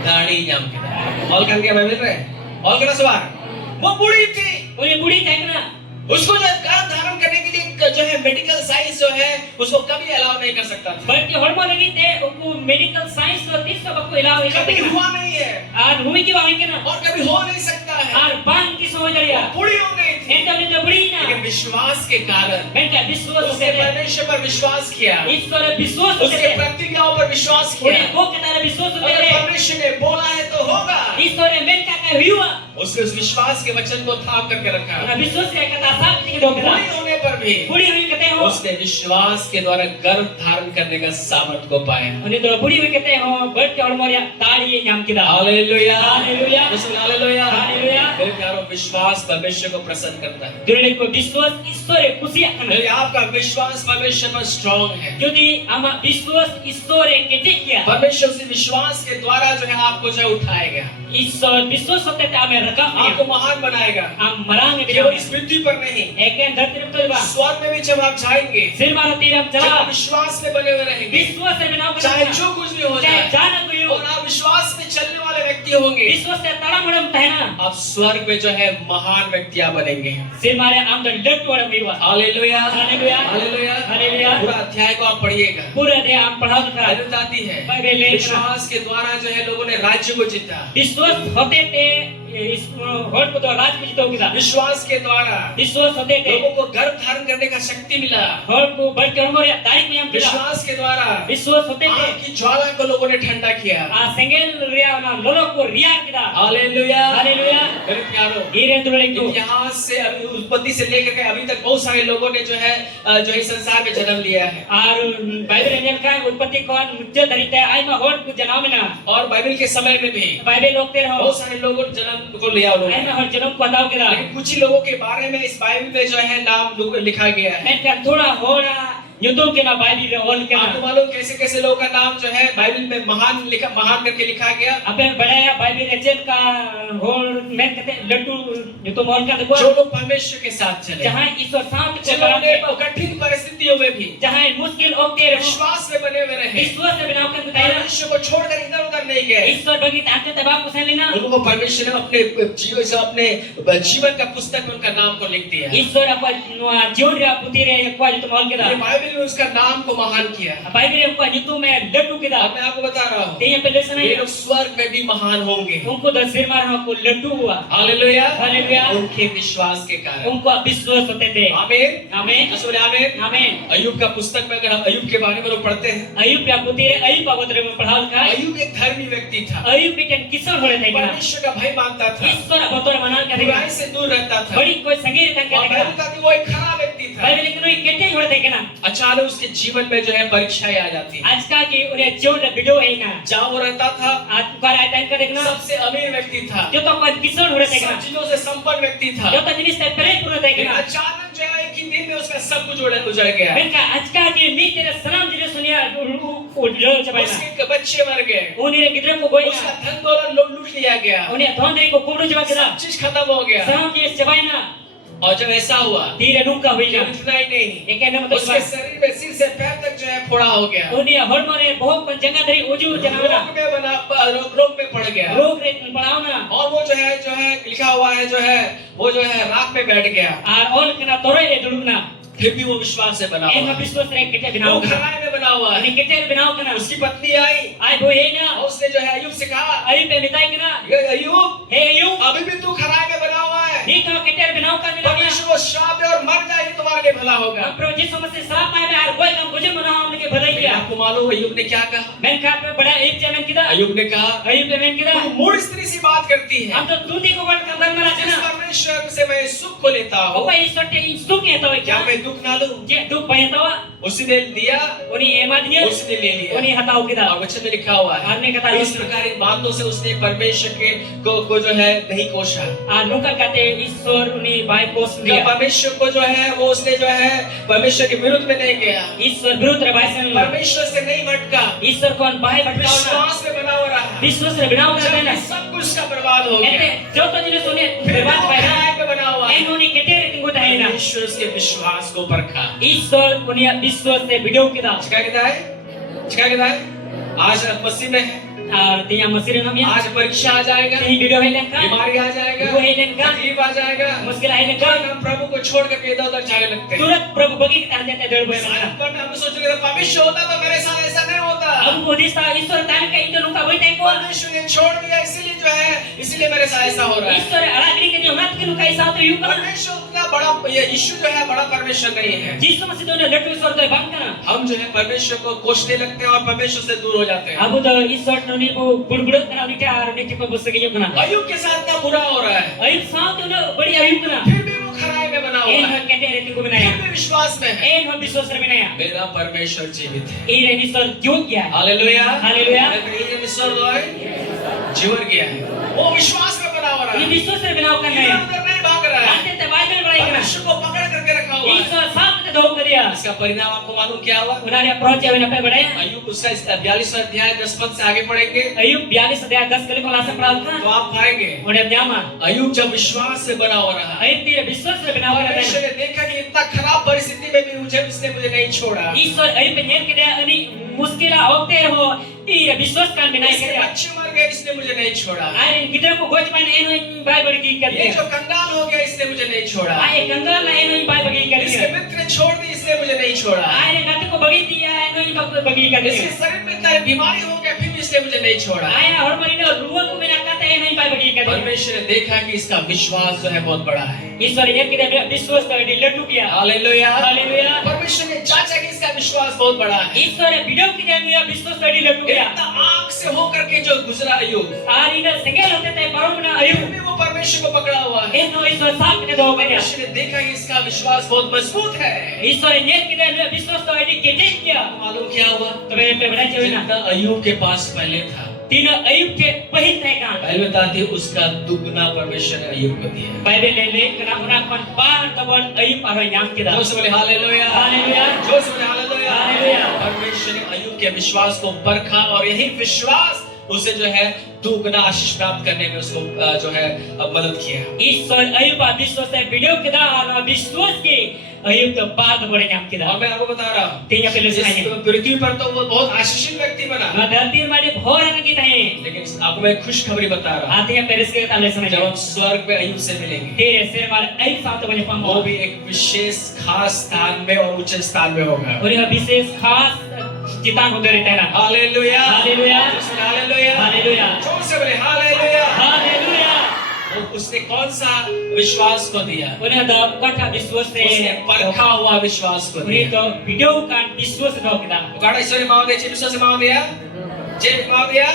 दाढ़ी जाम के ऑल करके मैं मिल रहे ऑल करना सवार वो बुढ़ी थी उन्हें बुढ़ी था ना उसको जो गर्भ धारण करने के लिए जो है मेडिकल साइंस जो है उसको कभी अलाउ नहीं कर सकता था बट ये हॉर्मोन लगी थे उनको मेडिकल साइंस तो तीस को आपको अलाउ नहीं कभी करते हुआ नहीं है और भूमि की बात है ना और कभी हो नहीं सकता है और बांग की समझ लिया बुढ़ी हो गई थी तो बुढ़ी ना लेकिन विश्वास के कारण मैं क्या विश्वास उसने परमेश्वर पर विश्वास किया ईश्वर विश्वास उसके प्रतिज्ञाओं पर विश्वास किया वो कहता विश्वास अगर परमेश्वर ने बोला है तो होगा ईश्वर में क्या हुआ उसने उस विश्वास के वचन को थाम करके रखा विश्वास क्या कहता साथ के दो बुढ़ी होने पर भी बुढ़ी हुई कहते हो उसने विश्वास के द्वारा गर्भ धारण करने का सामर्थ को पाया उन्हें तो बुढ़ी हुई कहते हो बट के हॉर्मोन ताड़ी नाम की दा हालेलुया हालेलुया हालेलुया हालेलुया मेरे प्यारों विश्वास परमेश्वर को प्रसन्न करता है दुर्ले को विश्वास ईश्वर खुशी यदि आपका विश्वास परमेश्वर पर स्ट्रांग है यदि हम विश्वास ईश्वर के किया परमेश्वर से विश्वास के द्वारा जो है आपको जो है उठाएगा ईश्वर विश्वास होते थे हमें रकम आपको महान बनाएगा हम मरांगे केवल इस पृथ्वी पर नहीं एक धरती में तो स्वर्ग में भी जब आप जाएंगे सिर मारो तीर हम चला जब विश्वास में बने हुए रहेंगे विश्वास से बिना चाहे जो कुछ भी हो जाए जाना कोई हो और आप विश्वास में चलने वाले व्यक्ति होंगे विश्वास से तड़ा मड़म कहना आप स्वर्ग में जो है महान व्यक्तियां बनेंगे सिर मारे हम तो डट वड़ा हुआ हालेलुया हालेलुया हालेलुया हालेलुया पूरा अध्याय को आप पढ़िएगा पूरा दे हम पढ़ा तो करा बाइबल बताती है बाइबल विश्वास के द्वारा जो है लोगों ने राज्य को जीता विश्वास होते थे इस होट को तो राज में जीतो किया विश्वास के द्वारा विश्वास होते थे लोगों को गर्भ धारण करने का शक्ति मिला होट को बढ़ के हमारे तारीख में हम विश्वास के द्वारा विश्वास होते थे आग की ज्वाला को लोगों ने ठंडा किया आ सेंगेल रिया ना लोलो को रिया किया हालेलुया हालेलुया मेरे प्यारों हीरे दुल्हन को इतिहास से अभी उत्पत्ति से लेकर के अभी तक बहुत सारे लोगों ने जो है इस संसार में जन्म लिया है और बाइबल में लिखा है उत्पत्ति कौन मुझे धरिते आई में होट को जन्म ना और बाइबल के समय में भी बाइबल लोग तेरे हो बहुत सारे लोगों ने जन्म को लिया उन्होंने आई में हर जन्म को बताओ किया लेकिन कुछ ही लोगों के बारे में इस बाइबल में जो है नाम लिखा गया है मैं क्या थोड़ा हो रहा युद्धों के ना बाइबल में ऑल के ना आपको मालूम कैसे कैसे लोगों का नाम जो है बाइबल में महान करके लिखा गया अबे बढ़ाया बाइबल एजेंट का होल मैं कहते लड्डू जो तो मॉल का देखो जो लोग परमेश्वर के साथ चले जहां ईश्वर साथ को जिन्होंने कराते कठिन परिस्थितियों में भी जहां मुश्किल होते रहो विश्वास में बने हुए रहे विश्वास से बिना कर बताया परमेश्वर को छोड़कर इधर उधर नहीं गए ईश्वर बगी ताकत तबाह को से लेना उनको परमेश्वर ने अपने जीवन का पुस्तक में उनका नाम को लिख दिया ईश्वर अपन जीवन रे पुती रे एक बार तो मॉल के दा ये बाइबल में उसका नाम को महान किया बाइबल को युद्धों में लड्डू के दा अब मैं आपको बता रहा हूँ ते ये पहले से ये नहीं लोग स्वर्ग में भी महान होंगे उनको दस सिर मारा को लड्डू हुआ हालेलुया हालेलुया उनके विश्वास के कारण उनको विश्वास होते थे आमीन आमीन असुर आमीन आमीन अय्यूब का पुस्तक में अगर हम अय्यूब के बारे में लोग पढ़ते हैं अयुब या पुती रे अयुब बाबत रे पढ़ाओ का अय्यूब एक धर्मी व्यक्ति था अयुब के किशोर होले थे ना परमेश्वर का भय मानता था ईश्वर बतौर मना के बुराई से दूर रहता था बड़ी कोई संगीत का और क्या बाइबल कहती है वो एक खराब व्यक्ति था बाइबल लेकिन ये केटे होते थे ना अचानक उसके जीवन में जो है परीक्षाएं आ जाती है आज का की उन्हें जो वीडियो है ना जहाँ वो रहता था आज का राइट टाइम का देखना सबसे अमीर व्यक्ति था जो तो कोई किशोर होते थे सब ना चीजों से संपन्न व्यक्ति था जो तो जिनिस से परे पूरा थे लेकिन ना अचानक जो है एक ही दिन में उसका सब कुछ उजड़ गया मैं का आज का की मी तेरे सलाम जिले सुनिया जो चबाइना उसके बच्चे मर गए उन्हें गिदरे को गोई उसका ना धन दौलत लूट लिया गया उन्हें धोंदरी को कोबड़ो चबा के सब चीज खत्म हो गया सलाम जी चबाइना और जब ऐसा हुआ धीरे नुका हुई ना इतना ही नहीं ये कहने मतलब उसके शरीर में सिर से पैर तक जो है फोड़ा हो गया उन्हें हॉर्मोन बहुत जगह धरी उजू जनावरा रोग में पड़ गया रोग रे पढ़ाओ ना और वो जो है लिखा हुआ है वो जो है राख में बैठ गया और ऑल के ना तोरे रे दुड़ना फिर भी वो विश्वास से बना एक हुआ विश्वास रे केटे वो बिनाओ खराई में बना हुआ है अनि केटे बिनाओ कना उसकी पत्नी आई आय वो है ना और उसने जो है अय्यूब से कहा अरे पे बिताई के ना ये अय्यूब हे यू अभी भी तू खराई में बना हुआ है नहीं तो केटे बिनाओ कर मिला परमेश्वर को श्राप दे और मर जाए ये तुम्हारे लिए भला होगा प्रभु जी समझ से साफ आए हर कोई काम गुजर मना हमने के भलाई किया आपको मालूम अय्यूब ने क्या कहा मैं का पे बड़ा एक जमन किदा अय्यूब ने कहा अयुब पे मैं किदा तू मूढ़ स्त्री से बात करती है हम तो दूधी को बड़ कर मरा जिस ना परमेश्वर से मैं सुख को लेता वो हूँ इस सटे सुख है तो क्या क्या मैं दुख ना लूं जे दुख भय तो उसी ने दिया, uni ema dia उसने ले लिया। uni hatau kita और वचन में लिखा हुआ है Arne kata इस प्रकार इन बातों से उसने परमेश्वर को जो है नहीं कोशा। nuka kate ishwar uni bai pos क्या dia परमेश्वर को जो है वो उसने जो है परमेश्वर के विरुद्ध में नहीं गया, ishwar विरुद्ध रे baisan परमेश्वर से नहीं भटका, ishwar kon bai batkauna विश्वास में बना हुआ रहा। विश्वास रे बनाव जब करते ना सब कुछ का बर्बाद हो गया, ete jo to jine sune फिर वो berbat bai खराब में बना हुआ है। enoni ketere tinggu tahina परमेश्वर उसके विश्वास को परखा। ishwar uni विश्वास से video kita क्या कहता है? क्या कहता है? आज मसीह में है, tinya masir namanya आज परीक्षा आ जाएगा, ini video hilang kan बीमारी आ जाएगा, Ibu hilang kan तकलीफ आ जाएगा, मुश्किल hilang तुरंत kan हम प्रभु को छोड़ करके इधर उधर जाने लगते हैं। तुरंत प्रभु bagi kita hanya ada boleh mana पर हम सोच रहे थे परमेश्वर होता तो मेरे साथ ऐसा नहीं होता। अब bodhi sta ishwar tan ke itu nuka bai tengko परमेश्वर ने छोड़ दिया इसीलिए जो है इसीलिए मेरे साथ ऐसा हो रहा है। ishwar alagri ke unat ke nuka isa to yu kana परमेश्वर उतना बड़ा ये यीशु जो है बड़ा परमेश्वर नहीं है। jisu masih to na letu ishwar to bang kana हम जो है परमेश्वर को कोसने लगते हैं और परमेश्वर से दूर हो जाते हैं। abu to ishwar no ni bu burbudu kana ni ka ar ni ke ko busage yu kana अय्यूब के साथ क्या बुरा हो रहा है, ayub saat to na badi ayub kana फिर भी वो खराई में बना हुआ en है, kete re tinggu फिर binaya भी विश्वास में है। en ho विश्वास re binaya मेरा परमेश्वर जीवित है। ei re ishwar jog gaya hallelujah hallelujah. जीवन गया है, वो विश्वास में बना हुआ ini है, विश्वास re binaw kana ya इधर नहीं भाग रहा है, ante te bible bari kana परमेश्वर को पकड़ करके रखा हुआ है। ishwar saat te do kariya इसका परिणाम आपको मालूम क्या हुआ? उन्होंने अप्रोच है पे बढ़ाया अय्यूब उसका 42वां अध्याय 10 पद से आगे पढ़ेंगे अयुब 42 अध्याय 10 कली को लासे पढ़ा था तो आप पाएंगे उन्हें न्यामा अय्यूब जब विश्वास से बना हुआ रहा, अयुब तेरे विश्वास से बनावा रहता परमेश्वर है ने देखा कि इतना खराब परिस्थिति में भी इसने मुझे नहीं छोड़ा। ईश्वर अयुब पे नेर के दे अनि मुश्किल होते हो ये विश्वास का बिना इसके के बच्चे मर गए, इसने मुझे नहीं छोड़ा। आए गिदर को गोच पाने एनो बाय बड़ी की कर ये दिया जो कंगाल हो गया, इसने मुझे नहीं छोड़ा। आए कंगाल ना एनो बाय बड़ी कर इसके दिया मित्र छोड़ दी, इसने मुझे नहीं छोड़ा। आए ने गाते को बड़ी दिया एनो बड़ी कर इसके दिया शरीर में इतना बीमारी हो गया, फिर भी इसने मुझे नहीं छोड़ा। आए हर मरी ने रुआ को बिना कहते एनो बाय बड़ी कर दिया परमेश्वर ने देखा कि इसका विश्वास जो है बहुत बड़ा है। ईश्वर ये के दे विश्वास का लड्डू किया हालेलुया, हालेलुया परमेश्वर ने जांचा कि इसका विश्वास बहुत बड़ा है। ईश्वर वीडियो की दे विश्वास का लड्डू किया इतना आंख से होकर के जो गुजरा अय्यूब, आरीना सिंगल होते थे परोना फिर अयुब भी वो परमेश्वर को पकड़ा हुआ है। एनो ईश्वर साथ में दो गया परमेश्वर ने देखा कि इसका विश्वास बहुत मजबूत है। ईश्वर ने के दे विश्वास तो आईडी के दे किया मालूम क्या हुआ? तो मेरे पे बड़ा चाहिए ना जितना अय्यूब के पास पहले था, तीन अयुब के पहिल तय का बाइबल बताती है उसका दुगना परमेश्वर ने अय्यूब को दिया। बाइबल ले ले कना उना kon par tabon अयुब पर याम के दा जोर से बोले हालेलुया, हालेलुया जोर से बोले हालेलुया। हालेलुया परमेश्वर ने अय्यूब के विश्वास को परखा और यही विश्वास उसे जो है दुगना आशीष प्राप्त करने में उसको जो है मदद किया। ईश्वर अयुब का विश्वास से वीडियो के दा और विश्वास के अयुब तो बाद बड़े याम के दा और मैं आपको बता रहा हूँ तीन पहले इस सुनाइए पृथ्वी पर तो वो बहुत आशीषित व्यक्ति बना, ना धरती माने भोर न की तहे लेकिन आपको मैं खुशखबरी बता रहा हूँ, आते हैं पेरिस के ताले जब सुनाइए हम स्वर्ग में अय्यूब से मिलेंगे, तेरे सिर मार अयुब साथ बने पाऊंगा वो भी एक विशेष खास स्थान में और ऊंचे स्थान में होगा। और यह विशेष खास चितान होते रहता है हालेलुया, हालेलुया हालेलुया, हालेलुया जोर से बोले हालेलुया। हालेलुया उसने कौन सा विश्वास को दिया? उन्हें द कठा विश्वास से उसने परखा हुआ विश्वास को उन्हें दिया। तो वीडियो का विश्वास दो किदा उगाड़ा ईश्वर माओ जे विश्वास माओ दिया, जे माओ दिया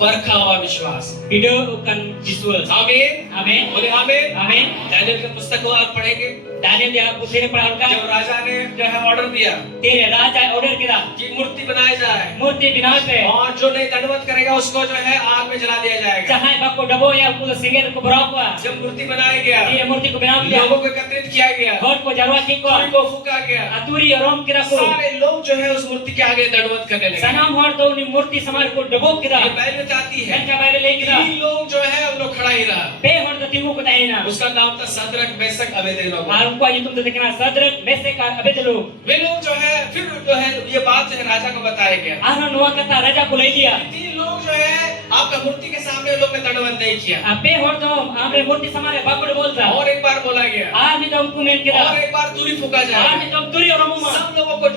परखा हुआ विश्वास। वीडियो का विश्वास आमीन, आमीन बोले आमीन। आमीन दानियल की पुस्तक को आप पढ़ेंगे, दानियल दिया तेरे पढ़ा का जब राजा ने जो है ऑर्डर दिया तेरे राजा ऑर्डर किदा कि मूर्ति बनाई जाए मूर्ति बिनाए पे और जो नहीं दंडवत करेगा उसको जो है आग में जला दिया जाएगा। चाहे बाको डबो या को सिंगल को बराव हुआ जब मूर्ति बनाया गया, ये मूर्ति को बिनाव किया लोगों को एकत्रित किया गया, घोट को जरवा की को सूर्य को फूका गया, अतुरी और रोम किदा को सारे लोग जो है उस मूर्ति के आगे दंडवत करने लगे। सनाम होर तो उन्हें मूर्ति समार को डबो किदा ये बाइबल बताती है का बाइबल ले किदा तीन लोग जो है उन लोग खड़ा ही रहा, पे होर तो तिमु को ताइना उसका नाम था सदरक मेसक अबेदनगो। और उनको ये तुम तो देखना सदरक मेसक और अबेदलो वे लोग जो है फिर जो है ये बात जो है राजा को बताया गया। आना नुआ कथा राजा को ले दिया तीन लोग जो है आपका मूर्ति के सामने लोग ने दंडवत नहीं किया। पे होर तो हमरे मूर्ति समारे बाकुड़ बोलता और एक बार बोला गया, आज भी तो हमको मेन किदा और एक बार दूरी फूका आज जाए। भी तो तुरी और मुमा सब लोगों को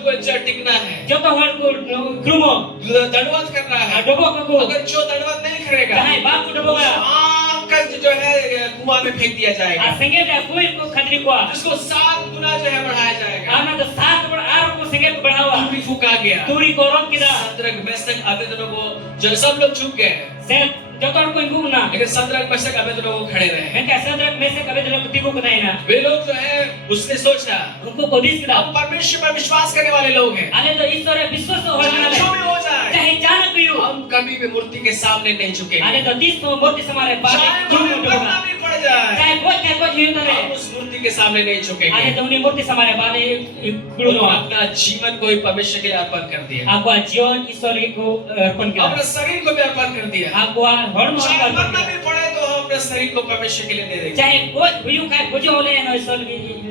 टिकना है, जो तो होर को ग्रुमो दंडवत करना है। डबो को अगर जो दंडवत नहीं करेगा चाहे बाप को डबो गया आग का जो है कुआं में फेंक दिया जाएगा, आ संगे दे कोई को खतरी को जिसको 7 गुना जो है बढ़ाया जाएगा। आना तो 7 बड़ आर को संगे को बढ़ावा दूरी फूका गया, तुरी को रोम किदा सदरक मेसक अबेदनगो जो सब लोग झुक गए। से jotor ko inguna लेकिन सदरक मेशक अबेदनगो खड़े रहे। mereka sadrak mesek abednego tigo kudaina वे लोग जो है उसने सोचा unko kodis हम kida परमेश्वर पर विश्वास करने वाले लोग हैं, ale to ishware biswas horna जो le भी हो जाए chahe jana kuyu हम कभी भी मूर्ति के सामने नहीं झुकेंगे, ale to dis to murti samare चाहे baade हमें मरना भी पड़ जाए chahe koi हम yundare उस मूर्ति के सामने नहीं ale झुकेंगे। to ni murti samare baade उन्होंने kudu अपना जीवन को ही परमेश्वर के लिए अर्पण कर दिया, aku jion ishware ko arpan अपना kida शरीर को भी अर्पण कर दिया। aku hormo चाहे arpan मरना kida भी पड़े तो हम अपने शरीर को परमेश्वर के लिए दे देंगे। chahe koi huyu kai bojo ole no ishware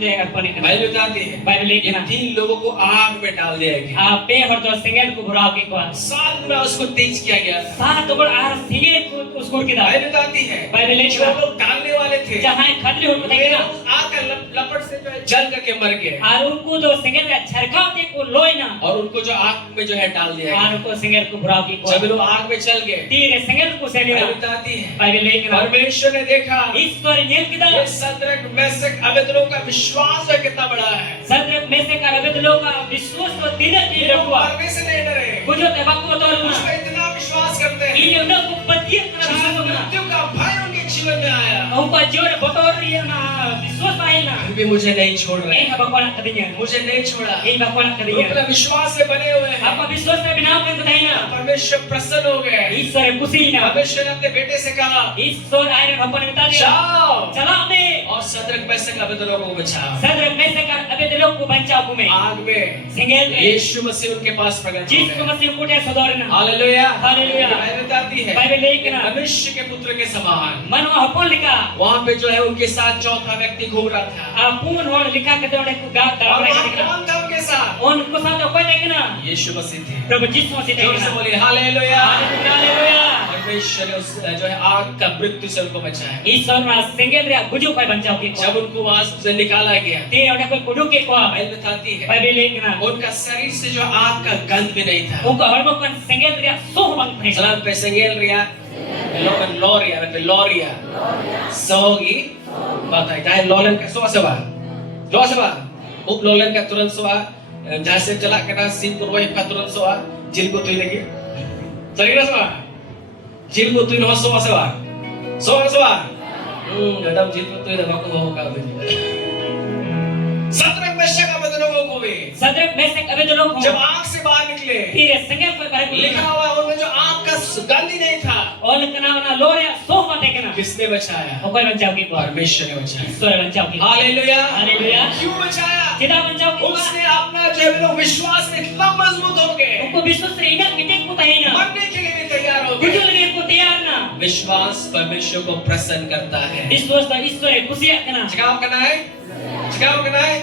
le arpan kida Bible बताती है bible इन lekina तीन लोगों को आग में डाल दिया गया, pe horto sengel ko burao ki ko 7 गुना उसको तेज किया गया था। सात बड़ आर sengel ko uskor kida Bible बताती है bible जो lekina लोग डालने वाले थे jahan khadri ho वे kida उस आग का लपट से जो है जल करके मर गए, और उनको जो सिंगल का झरकाव थे को लोई ना और उनको जो आग में जो है डाल दिया और गया। उनको सिंगल को बुरा की जब को लोग आग में चल गए, तीर सिंगल को से बाइबल लेना बताती है बाइबल लेकिन परमेश्वर ने देखा ईश्वर ने किदा ये सदरक मेशक अबेदनगो का विश्वास है कितना बड़ा है, सदर में से का रबे लोग का विश्वास तो तीन की ये लोग रखवा मरने से नहीं डरे, कुछ ते बाको तो उस पर इतना विश्वास करते हैं, ये लोग को पतिय चाहे तरह मृत्यु का भय उनके जीवन में आया उनको जोर बतौर ये ना विश्वास पाए ना फिर भी मुझे नहीं छोड़ रहे, ये बकोला कदिया मुझे नहीं छोड़ा, ये बकोला वो कदिया अपना विश्वास से बने हुए हैं। आपका विश्वास से बिना अपने बताइना परमेश्वर प्रसन्न हो गए, ईश्वर खुशी ना परमेश्वर ने अपने बेटे से कहा ईश्वर आए अपन बता दिया जाओ चला में और सदरक मेशक अबेदनगो को बचाओ। सदर में से का अबे लोग को बचाओ को में आग में सिंगल यीशु मसीह उनके पास प्रकट हो जिसको गए। मसीह कोटे सदरना हालेलुया, हालेलुया बाइबल बताती है बाइबल लेकिन मनुष्य के पुत्र के समान मनो हपन लिखा वहां पे जो है उनके साथ चौथा व्यक्ति घूम रहा था, अपून होड़ लिखा के तो को गा और दावड़ा वहां लिखा कौन था उनके साथ? उनको साथ कोई देखना यीशु मसीह थे। प्रभु यीशु मसीह जोर से देखना बोलिए हालेलुया। हालेलुया परमेश्वर ने उस जो है आग का मृत्यु से उनको बचाया। ईश्वर ना सिंगल रे गुजो कोई बचाओ के जब उनको वहां से निकाला गया, ते ओडे कोई कुडू के को बाइबल बताती है बाइबल लेकिन उनका शरीर से जो आग का गंध भी नहीं था। उनको हरमो कन सिंगल रे सोह बंग थे सलाम पे संगेल रिया लोरिया पे लोरिया सोगी बताई जाए लोलन का सोसवा उप लोलन का तुरंत सोआ जहां से चला के ना सिंह पुरवाई का तुरंत सोआ जिल को तुई लगी चली ना सोआ जिल को तुई no सोआ गडम जिल को तुई ना को का दे सदरक मेशक अबेदनगो को भी सदर में से अबे लोग जब आग से बाहर निकले, फिर सिंगल पर बारे लिखा हुआ है उनमें जो आग का गंध ही नहीं था। और कना ना लोरे सोह मत देखना किसने बचाया? ओ कोई बचाओ की परमेश्वर ने बचाया। ईश्वर बचाओ की हालेलुया, हालेलुया क्यों बचाया? सीधा बचाओ की उसने अपना जो है लोग विश्वास से इतना मजबूत हो गए, उनको विश्वास से इनर किटे को तहेना मरने के लिए भी तैयार हो कुछ गए। लगे को तैयार ना विश्वास परमेश्वर को प्रसन्न करता है। विश्वास तो ईश्वर है खुशी करना झुकाव करना है, झुकाव करना है।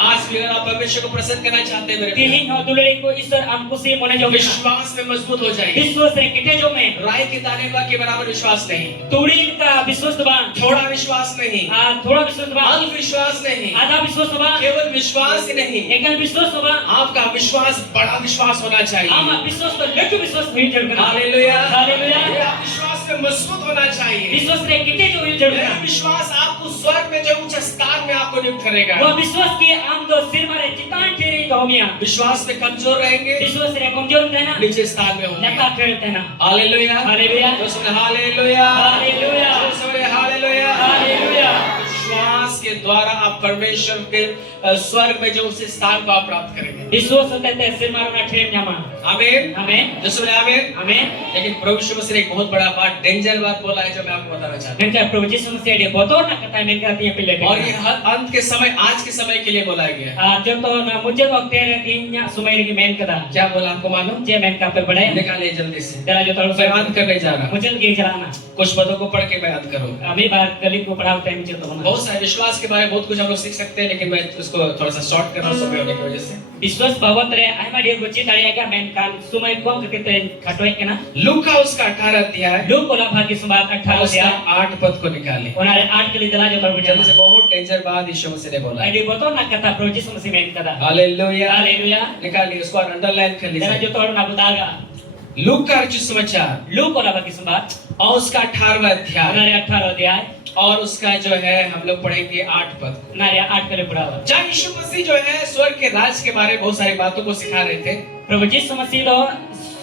आज भी अगर आप परमेश्वर को प्रसन्न करना चाहते हैं मेरे प्रिय, तीन हो दुलरे को ईश्वर हम खुशी मने जो विश्वास में मजबूत हो जाएंगे। विश्वास रे किटे जो में राई के दाने के बराबर विश्वास नहीं, तोड़ी का विश्वास बा थोड़ा विश्वास नहीं, थोड़ा विश्वास बा अल्प विश्वास नहीं, आधा विश्वास बा केवल विश्वास ही नहीं, एकल विश्वास बा आपका विश्वास बड़ा विश्वास होना चाहिए। हम विश्वास तो लेटू विश्वास हुई जड़ना हालेलुया, हालेलुया ये आप विश्वास में मजबूत होना चाहिए। विश्वास रे किटे जो हुई जड़ना यह विश्वास आपको स्वर्ग में जो उच्च स्थान में आपको नियुक्त करेगा। वो विश्वास के आम दो सिर मारे चितान ठेरी तो होमिया विश्वास में कमजोर रहेंगे, विश्वास रे कमजोर रहना नीचे स्थान में होंगे। नका खेलते ना हालेलुया, हालेलुया दोस्तों हालेलुया, हालेलुया दोस्तों हालेलुया। हालेलुया विश्वास के द्वारा आप परमेश्वर के स्वर्ग में जो उस स्थान को आप प्राप्त करेंगे। विश्वास होते थे सिर मारना ठेर जामा आमीन, आमीन दोस्तों आमीन। आमीन लेकिन प्रभु यीशु मसीह ने एक बहुत बड़ा बात, डेंजर बात बोला है जो मैं आपको बताना चाहता मैं क्या प्रभु यीशु मसीह ने बहुत और ना कहता है मैं कहती है पहले हूँ। और ये अंत के समय, आज के समय के लिए बोला गया है। जब तो ना मुझे वक्त तेरे तीन या सुमय की मेन कदा क्या बोला आपको मालूम? जे मेन का पे पड़े निकालिए जल्दी से, तेरा जो तड़ो मैं अंत करने जा रहा हूँ। मुझे के चलाना कुछ पदों को पढ़ के मैं अंत करूँगा। अभी बार गली को पढ़ाओ टाइम चल तो बहुत सारे विश्वास के बारे में बहुत कुछ हम लोग सीख सकते हैं, लेकिन मैं उसको थोड़ा सा शॉर्ट कर रहा हूँ समय होने की वजह से। विश्वास भगवत रे आई मा डेग बच्ची ताड़िया मेन कान सुमय कम करते खटोय के ना लूका उसका 18 अध्याय लोग कोला भाग्य सुबात 18 उसका दिया 8 पद को निकाले। उन्होंने 8 के लिए जला जो प्रभु जल्दी से, बहुत डेंजर बात यीशु मसीह ने बोला है। आई बताओ ना कहता प्रभु यीशु मसीह मेन कदा हालेलुया, हालेलुया निकालिए उसको, अंडरलाइन कर तेरा लीजिए। जो तोड़ ना बतागा लूका का सुसमाचार लोग कोला भाग्य सुबात और उसका 18वां अध्याय उन्होंने 18 अध्याय और उसका जो है हम लोग पढ़ेंगे 8 पद। उन्होंने 8 के लिए पढ़ावा जब यीशु मसीह जो है स्वर्ग के राज के बारे में बहुत सारी बातों को सिखा रहे थे, प्रभु यीशु मसीह तो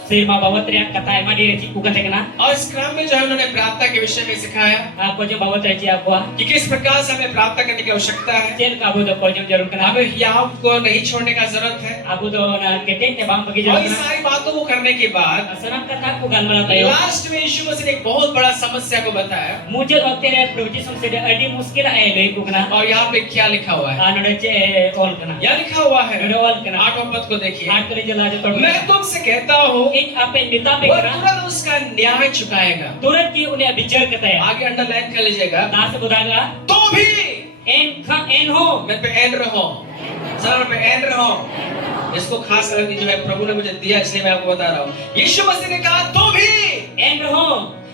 Sirma bawat ria kata ema di reci bukan tekna. और इस क्रम में जो है उन्होंने प्रार्थना के विषय में सिखाया Apa jo bawat reci apa? कि किस प्रकार से हमें प्रार्थना करने की आवश्यकता है। Jen kabu do ko jom jarur kena. हमें याव को नहीं छोड़ने का जरूरत है। Abu do na ketek ke bang bagi और jarur इस kena. सारी बातों को करने के बाद Sanam kata ku gal mala tayo. Last में यीशु मसीह ने एक बहुत बड़ा समस्या को बताया Mujud waktu re Prabhu Yesus se adi muskil ay lei ku kena. और यहाँ पे क्या लिखा हुआ है। Anu ce all kena. यहाँ लिखा हुआ है Anu all kena. 8वां पद को देखिए। Aat kali jala je tod. मैं तुमसे कहता हूँ In apa nita pe वह kena. तुरंत उसका न्याय चुकाएगा। तुरंत की उन्हें विचार करता है। आगे अंडरलाइन कर लीजिएगा। दास बुदागा तो भी एन हो मैं पे एन रहो सर मैं एन रहो इसको खास करके जो है प्रभु ने मुझे दिया इसलिए मैं आपको बता रहा हूँ। यीशु मसीह ने कहा तो भी एन हो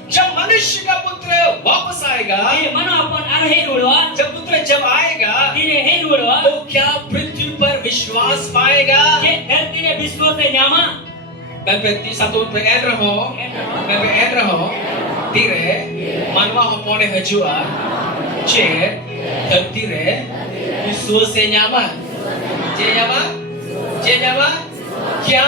जब मनुष्य का पुत्र वापस आएगा ये मनो अपन आर हे रुड़वा जब पुत्र जब आएगा तिरे हे रुड़वा तो क्या पृथ्वी पर विश्वास पाएगा। ये धरती ने विश्व से न्यामा मैं पे 30 पे एन रहो मैं पे एन रहो तीरे मानवा हो पौने हजुआ चे धरती रे विश्व से न्यामा जे न्यामा क्या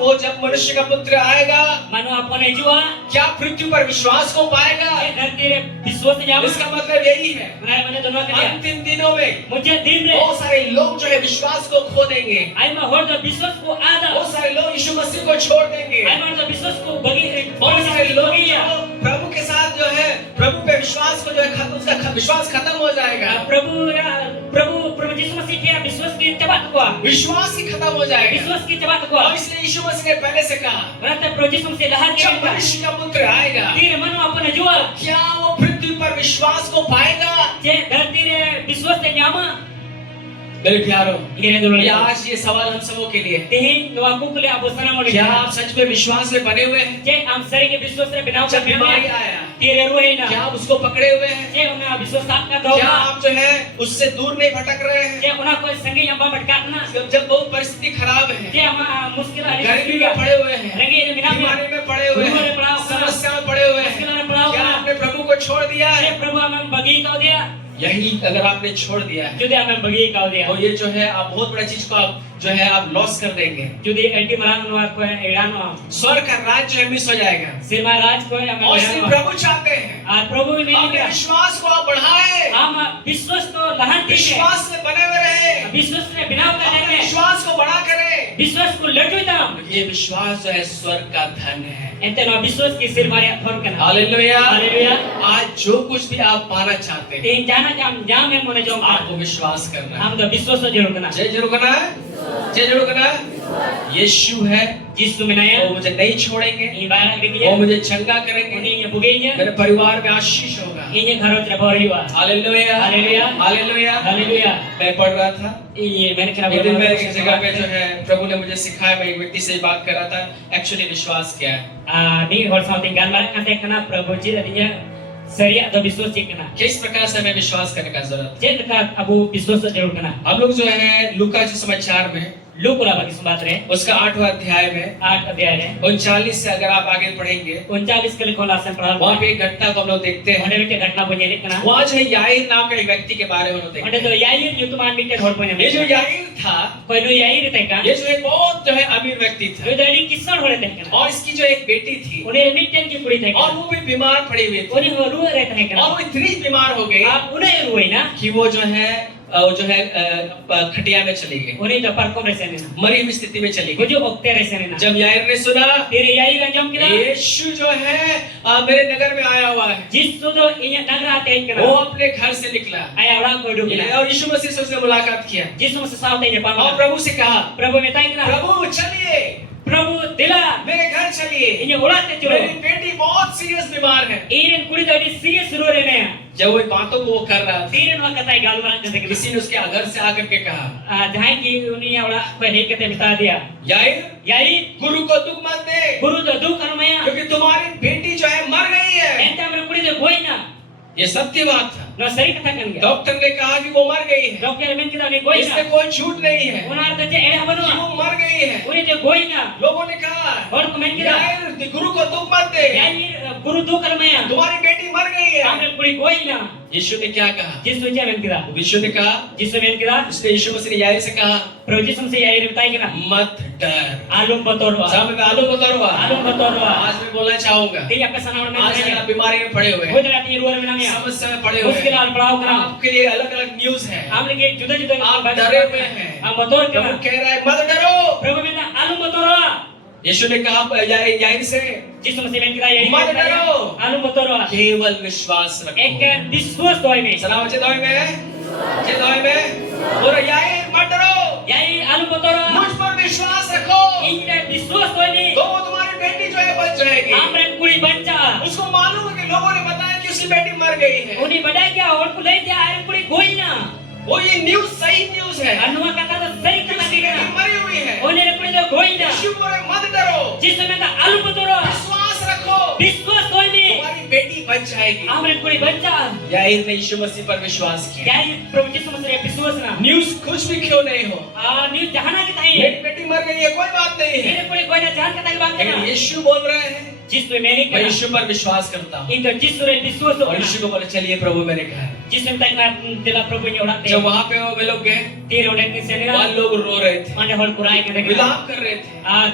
वो जब मनुष्य का पुत्र आएगा मनो अपन हे जुआ क्या पृथ्वी पर विश्वास को पाएगा। ये धरती रे विश्व से न्यामा इसका मतलब यही है मैंने दोनों के लिए अंतिम दिनों में मुझे दिन रे बहुत सारे लोग जो है विश्वास को खो देंगे। आई मैं होड़ तो विश्वास को आधा बहुत सारे लोग यीशु मसीह को छोड़ देंगे। आई मैं तो विश्वास को बगी बहुत सारे लोग जो प्रभु के साथ जो है प्रभु पे विश्वास को जो है उसका विश्वास खत्म हो जाएगा। प्रभु यीशु मसीह के विश्वास की चबात को विश्वास ही खत्म हो जाएगा। विश्वास की चबात को और इसलिए यीशु मसीह ने पहले से कहा बरते प्रभु यीशु मसीह लहर के जब मनुष्य का पुत्र आएगा तीर मनो अपन जुआ क्या वो पृथ्वी पर विश्वास को पाएगा। जे धरती रे विश्वास से न्यामा मेरे प्यारों ये दोनों आज ये सवाल हम सबों के लिए तेही नवाकू के लिए अबोसना मोड़ क्या आप सच में विश्वास में बने हुए हैं। जे हम सरी के विश्वास रे बिना जब बीमारी आया तेरे रोए ना क्या आप उसको पकड़े हुए हैं। जे उन्हें विश्वास का दो क्या आप जो है उससे दूर नहीं भटक रहे हैं। जे उन्हें कोई संगी यंबा भटकाना जब बहुत परिस्थिति खराब है जे हम मुश्किल है गरीबी में पड़े हुए हैं रंगे बिना बीमारी में पड़े हुए हैं समस्या में पड़े हुए हैं क्या आपने प्रभु को छोड़ दिया है। प्रभु हमें बगी का दिया यही अगर आपने छोड़ दिया है जुदे हमें बगी का दिया तो ये जो है आप बहुत बड़ी चीज को आप जो है आप लॉस कर देंगे। जुदे एंटी मरान नो को एड़ानो स्वर्ग का राज्य है मिस हो जाएगा। सीमा राज को हमें और इसलिए प्रभु चाहते हैं आज प्रभु भी नहीं अपने विश्वास को आप बढ़ाएं। हम विश्वास तो लहन विश्वास में बने हुए रहे विश्वास में बिना करने विश्वास को बड़ा करें। विश्वास को लटुता ये विश्वास जो है स्वर्ग का धन है। एंते नो विश्वास की सिर मारे फोन करना हालेलुया हालेलुया। आज जो कुछ भी आप पाना चाहते हैं तीन जाना जाम में मोने जो आपको विश्वास करना है। हम तो विश्वास जरूर करना जय जरूर करना है जय जरूर करना है। यीशु है जिसु में नया वो मुझे नहीं छोड़ेंगे ये बाहर वो निकले मुझे चंगा करेंगे उन्हें ये बुगेंगे मेरे परिवार में आशीष होगा। ये घरों से भरिया हालेलुया हालेलुया हालेलुया। हालेलुया। मैं पढ़ रहा था ये मैंने क्या एक दिन मैं एक जगह पे जो है प्रभु ने मुझे सिखाया मैं एक व्यक्ति से बात कर रहा था एक्चुअली विश्वास क्या है। नी और साउंडिंग गान मार करते करना प्रभु जी दिया सरिया तो विश्वास करना किस प्रकार से हमें विश्वास करने का जरूरत जे का अब विश्वास जरूर करना। हम लोग जो है लूका समाचार में लूका बाकी सुबात रे उसका 8वां अध्याय में 8 अध्याय रे 39 से अगर आप आगे पढ़ेंगे 39 के लिए खोला से पढ़ा वहाँ पे एक घटना को हम लोग देखते हैं। हने के घटना बने लिखना वहाँ जो है याईर नाम का एक व्यक्ति के बारे में हम लोग देखते हने तो याईर युतमान मिटे होड़ पने हैं। ये जो याईर था कोई नो याईर थे का ये जो एक बहुत जो है अमीर व्यक्ति था जो दाड़ी किसान होड़े थे और इसकी जो एक बेटी थी उन्हें नित्यन की कुड़ी थे और वो भी बीमार पड़ी हुई थी उन्हें वो रो रहे थे और वो इतनी बीमार हो गई आप उन्हें रोए ना कि वो जो है खटिया में चली गई उन्हें तो परकों रहे ना मरी हुई स्थिति में चली वो गई। जो ओक्ते रहे ना जब याईर ने सुना तेरे याईर अंजाम किया यीशु जो है मेरे नगर में आया हुआ है जिस तो जो ये नगर आते हैं वो करा अपने घर से निकला आया बड़ा कोई डूबना और यीशु मसीह से उसने मुलाकात किया जिस में से साथ है और प्रभु से कहा प्रभु ने ताई करा प्रभु चलिए प्रभु दिला मेरे घर चलिए ये उड़ाते चलो मेरी बेटी बहुत सीरियस बीमार है। ईरन कुड़ी दाड़ी सीरियस रो रहे हैं जब वो बातों को वो कर रहा था ईरन वक्त कताई गाल बना करते किसी ने उसके घर से आकर के कहा जहां की उन्हें उड़ा कोई नहीं कहते बता दिया याईर याई गुरु को दुख मत दे गुरु तो दुख करमया क्योंकि तुम्हारी बेटी जो है मर गई है। एंटा मेरे कुड़ी जो कोई ना ये सत्य बात था। नो सही कथा कर गया डॉक्टर ने कहा कि वो मर गई है डॉक्टर में किदा नहीं कोई ना इसमें कोई झूठ नहीं है उन्हार तो जे एड़ा कि बनवा वो मर गई है। उन्हें जो कोई ना लोगों ने कहा और कमेंट किया याईर गुरु को दुख मत दे याई गुरु दुख करमया तुम्हारी बेटी मर गई है। मेरे कुड़ी कोई ना यीशु ने क्या कहा जिस विचार में किदा यीशु ने कहा जिस में किदा उसने यीशु मसीह ने याईर से कहा प्रभु जी से याई बताई कि ना मत डर। alum botorwa सामने में आलू बतौरवा। alum botorwa आज मैं बोलना चाहूंगा, ti apa sana orang आज menanya आप बीमारी में पड़े हुए हैं, Hoy ti ruar menang ya समस्या में पड़े हुए muskil हैं, al pelaw kena आपके लिए अलग अलग न्यूज है। am lagi juda-juda आप डरे हुए हैं, am botor प्रभु kena कह रहा है मत डरो। Prabhu minta alum botorwa यीशु ने कहा याइन से Yesus masih main kita ya मत डरो, alum botorwa केवल विश्वास रखो। ek diskus toy me सलाम चिदोय में, चिदोय में बोलो याइन मत डरो, yai alum botorwa मुझ पर विश्वास रखो, inja diskus toy me तो वो तुम्हारी बेटी जो है बच जाएगी। amre kuri banca उसको मालूम है कि लोगों ने बताया कि उसकी बेटी मर गई है। uni badai kya aur ko le dia air kuri goi na वो ये न्यूज सही न्यूज है, anua kata to sari kata उसकी dia बेटी मरी हुई है। uni re kuri to goi na यीशु बोले मत डरो, Yesus minta alum botorwa विश्वास रखो, diskus toy me तुम्हारी बेटी बच जाएगी। amre kuri banca याइन ने यीशु मसीह पर विश्वास किया। yai Prabhu Yesus masih diskus na news कुछ भी क्यों नहीं हो, ni jahana kita ini मेरी बेटी मर गई है, कोई बात नहीं है, ini kuri goi na jahan kata bang लेकिन na यीशु बोल रहे हैं Yesus meri मैं kena यीशु पर विश्वास करता हूँ। into Yesus re diskus और यीशु को बोले चलिए प्रभु मेरे घर। Yesus minta na dela Prabhu nya orang जब te वहाँ पे वे लोग गए, tire orang ke senera वहाँ लोग रो रहे थे, mane hol kurai ke dekha विलाप कर रहे थे,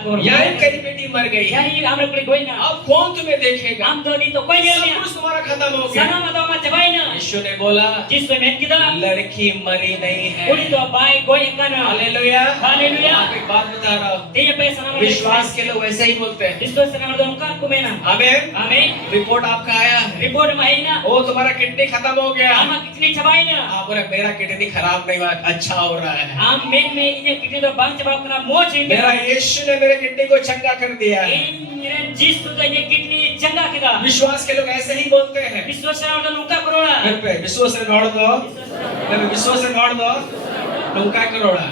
kor याइन तेरी बेटी मर गई है, yai amre kuri goi na अब कौन तुम्हें देखेगा, am do ni to koi सब ne कुछ तुम्हारा खत्म हो गया। sana ma to ma chabai na यीशु ने बोला Yesus men kita लड़की मरी नहीं है। uni to bai goi kana hallelujah. Haleluya. आप एक बात बता रहा हूँ, tiye pe sana विश्वास के लोग वैसे ही बोलते हैं। diskus sana do ka kumena आमीन। amen रिपोर्ट आपका आया है, report mahina ओ तुम्हारा किडनी खत्म हो गया। ama kitni chabai na आप बोले मेरा किडनी खराब नहीं हुआ, अच्छा हो रहा है। am men me ini kitni do bang chabai kana moj मेरा ini यीशु ने मेरे किडनी को चंगा कर दिया है। in Yesus to ini kitni changa kita विश्वास के लोग ऐसे ही बोलते हैं। diskus sana do luka korola घर पे विश्वास से नोड़ दो, घर पे विश्वास से नोड़ दो, लुका करोड़ा।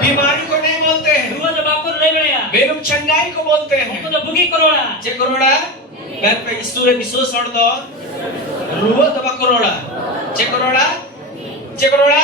बीमारी को नहीं बोलते हैं, dua do bakor le beya वे लोग चंगाई को बोलते हैं। ko do bugi korola जे करोड़ा घर पे ईश्वर विश्वास नोड़ दो, रुआ दबा करोड़ा, जे करोड़ा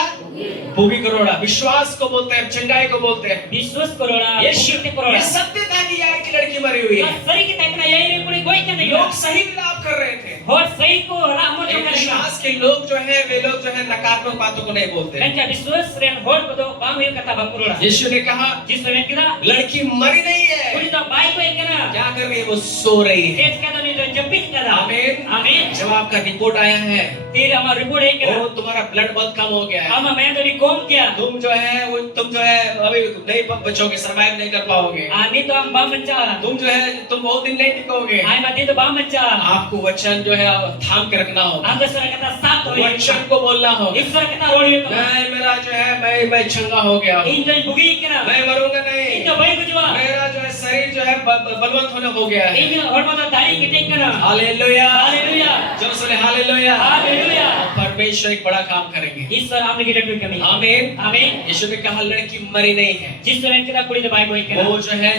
भूगी करोड़ा। विश्वास को बोलते हैं, चंगाई को बोलते हैं। diskus korola यीशु bugi ये korola सत्य था कि यार की लड़की मरी हुई है। sari kita kana yai re kuri goi kana लोग सही विलाप कर रहे थे, और सही को rahmat लेकिन kana विश्वास के लोग जो है वे लोग जो है नकारात्मक बातों को नहीं बोलते। dan ka diskus ren hor ko do bang hu kata bakorola यीशु ने कहा Yesus men kita लड़की मरी नहीं है, uni to bai ko kana क्या कर रही है, वो सो रही है। Tes kata ni do jepit kada आमीन। amen जब आपका रिपोर्ट आया है, tir ama report hai वो kana तुम्हारा ब्लड बहुत कम हो गया है, ama main to ni kom kya तुम जो है वो तुम जो है अभी नहीं बचोगे, सर्वाइव नहीं कर पाओगे, ani to am ba mancha तुम जो है तुम बहुत दिन नहीं टिकोगे। ai mati to ba mancha आपको वचन जो है थाम के रखना होगा, am sura kata sat ho वचन को बोलना होगा। Iswar kata roli ko मैं मेरा जो है मैं चंगा हो गया हूँ, in to bugi kana मैं मरूंगा in नहीं, to bai ko jwa मेरा जो है शरीर जो है बलवंत होने हो गया है। in hor ma to dai kite kana hallelujah, haleluya जो सुने हालेलुया। haleluya परमेश्वर एक बड़ा काम करेंगे। Iswar amne ki letu kami आमीन। amen यीशु ने कहा लड़की मरी नहीं है, Yesus men kita kuri to bai ko kana वो जो है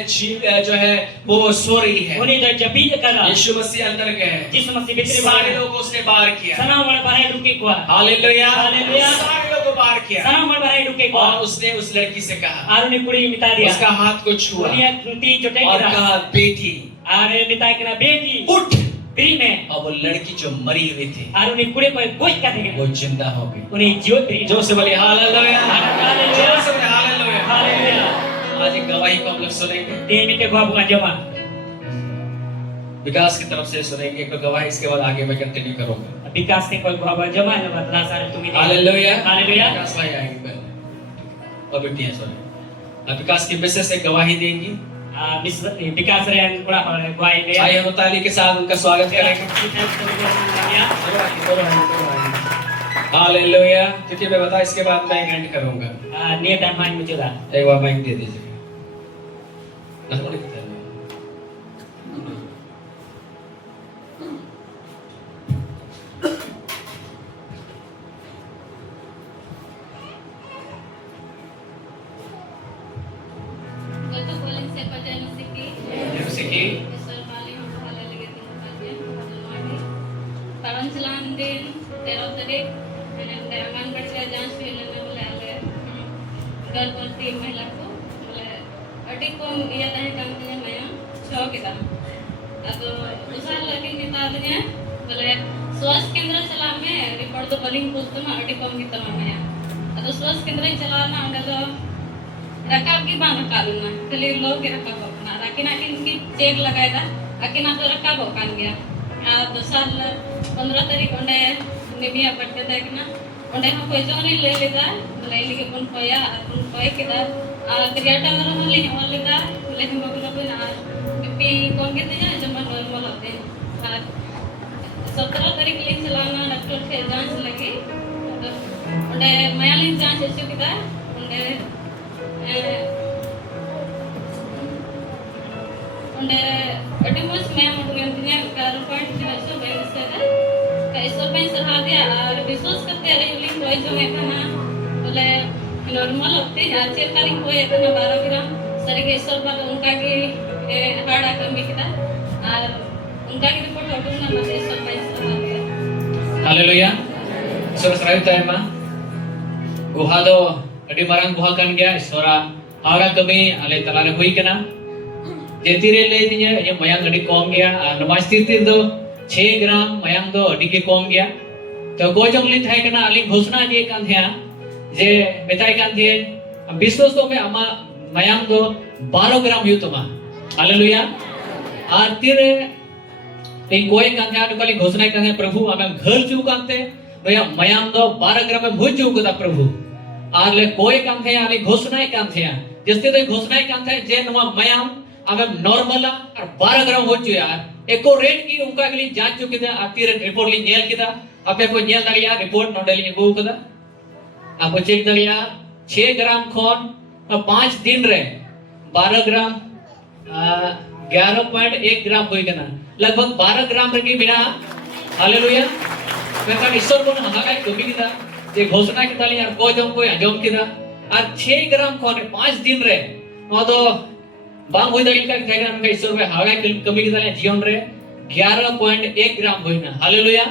जो है वो सो रही है। uni to jepit kada यीशु मसीह अंदर गए, Yesus masih bitri सारे ba लोगों उसने बाहर किया। sana wala barai duki ko hallelujah, hallelujah. सारे लोगों को बाहर किया। sana wala barai duki ko और उसने उस लड़की से कहा, aruni kuri mita dia उसका हाथ को छुआ uni ti jote और kita कहा बेटी are mita kana beti उठ। biri me और वो लड़की जो मरी हुई थी aruni kuri ko goi ka de वो जिंदा हो गई। uni jyot biri जो से बोले हालेलुया, हालेलुया। जोर से बोले हालेलुया। haleluya आज एक गवाही को हम लोग सुनेंगे, te mite ko bukan joma विकास की तरफ से सुनेंगे एक गवाही, इसके बाद आगे मैं कंटिन्यू करूंगा। vikas te ko bukan joma na batla sare tumi hallelujah, haleluya विकास भाई आएंगे पहले और बेटी है सॉरी। अब विकास की मिसेस एक गवाही देंगी, mis vikas ren pura goi le आइए हम ताली के साथ उनका स्वागत करेंगे। हालेलुया। क्योंकि मैं बता इसके बाद मैं एंड करूंगा। ni dan han mujuda एक बार माइक दे दीजिए। Gatu boleh saya baca musiki. Musiki. Isal paling halal lagi tinggal baca. Hadalwani. Kawan selan din teror tadi. Dan aman baca jangan film boleh ale. गर्भवती महिला को बोले अटी को ये तहे काम दिया मैं छो किता अब उसाल लगे किता दिया बोले स्वास्थ्य केंद्र चला में रिपोर्ट तो बलिंग बोलते ना अटी को किता मैं अब स्वास्थ्य केंद्र चलाना उन्हें तो रकाब की बांध कालूना खाली लोग के रकाब होना लेकिन आकिन चेक लगाया था आकिन तो रकाब हो कान गया दो साल 15 तारीख ओंडे निमिया पट्टे था कि ना ओंडे हम कोई जो नहीं ले लेता ले लेके पुन कोया के दा क्रिएटर वाला ले लेता लेकिन बगल में ना पी कौन कहते हैं जब नॉर्मल होते हैं 17 तारीख ले चलाना डॉक्टर के जांच लगी ओंडे मायालिन जांच ऐसे किदा ओंडे अड़ी मस मैं मुझे कार पॉइंट से बैंक से कैसे बैंक सहा दिया और विश्वास करते रहे यूलिंग कोई जो है ना बोले नॉर्मल होते हैं आज तारीख को है ना 12 ग्राम सर के ईश्वर पर उनका की हार्ट आकर मिलता और उनका की रिपोर्ट होटल ना मत ईश्वर बैंक सहा दिया हालेलुया ईश्वर सराविता है मां गुहा दो अड़ी मारंग गुहा kan gaya ईश्वरा हावड़ा कमी आले तलाले हुई कना जेतिरे ले दिnya ये mayang अड़ी कम गया नमाज तीर दो 6 ग्राम mayang दो अड़ी के कम गया तो गोजों लिन थाई कना आली घोषणा जे कान थे जे बेताई कान थे विश्वास तो में अमा mayang दो 12 ग्राम हुई तो मां हालेलुया और तीरे इन कोई कान थे तो कली घोषणा कान थे प्रभु हमें घर चू कान थे तो या mayang दो 12 ग्राम में भूज चू कदा प्रभु आले कोई काम थे आले घोषणा काम थे जस्ते तो घोषणा काम थे जे नवा मयाम अबे नॉर्मल और 12 ग्राम हो चुया एको रेट की उनका के लिए जांच चुके थे आती रिपोर्ट ली नेल किदा आपे को नेल दलिया रिपोर्ट नोडल एगो कदा आपको चेक दलिया 6 ग्राम खोन 5 दिन रे 12 ग्राम 11.1 ग्राम होई कना लगभग 12 ग्राम रे की बिना हालेलुया मैं ईश्वर को हागा कमी किदा जे घोषणा के ताली यार को जम कोई अजम किदा और 6 ग्राम कोने 5 दिन रे तो बांग होई दलिल का जगह में ईश्वर में हागा कमी के ताली जीवन रे 11.1 ग्राम होइना हालेलुया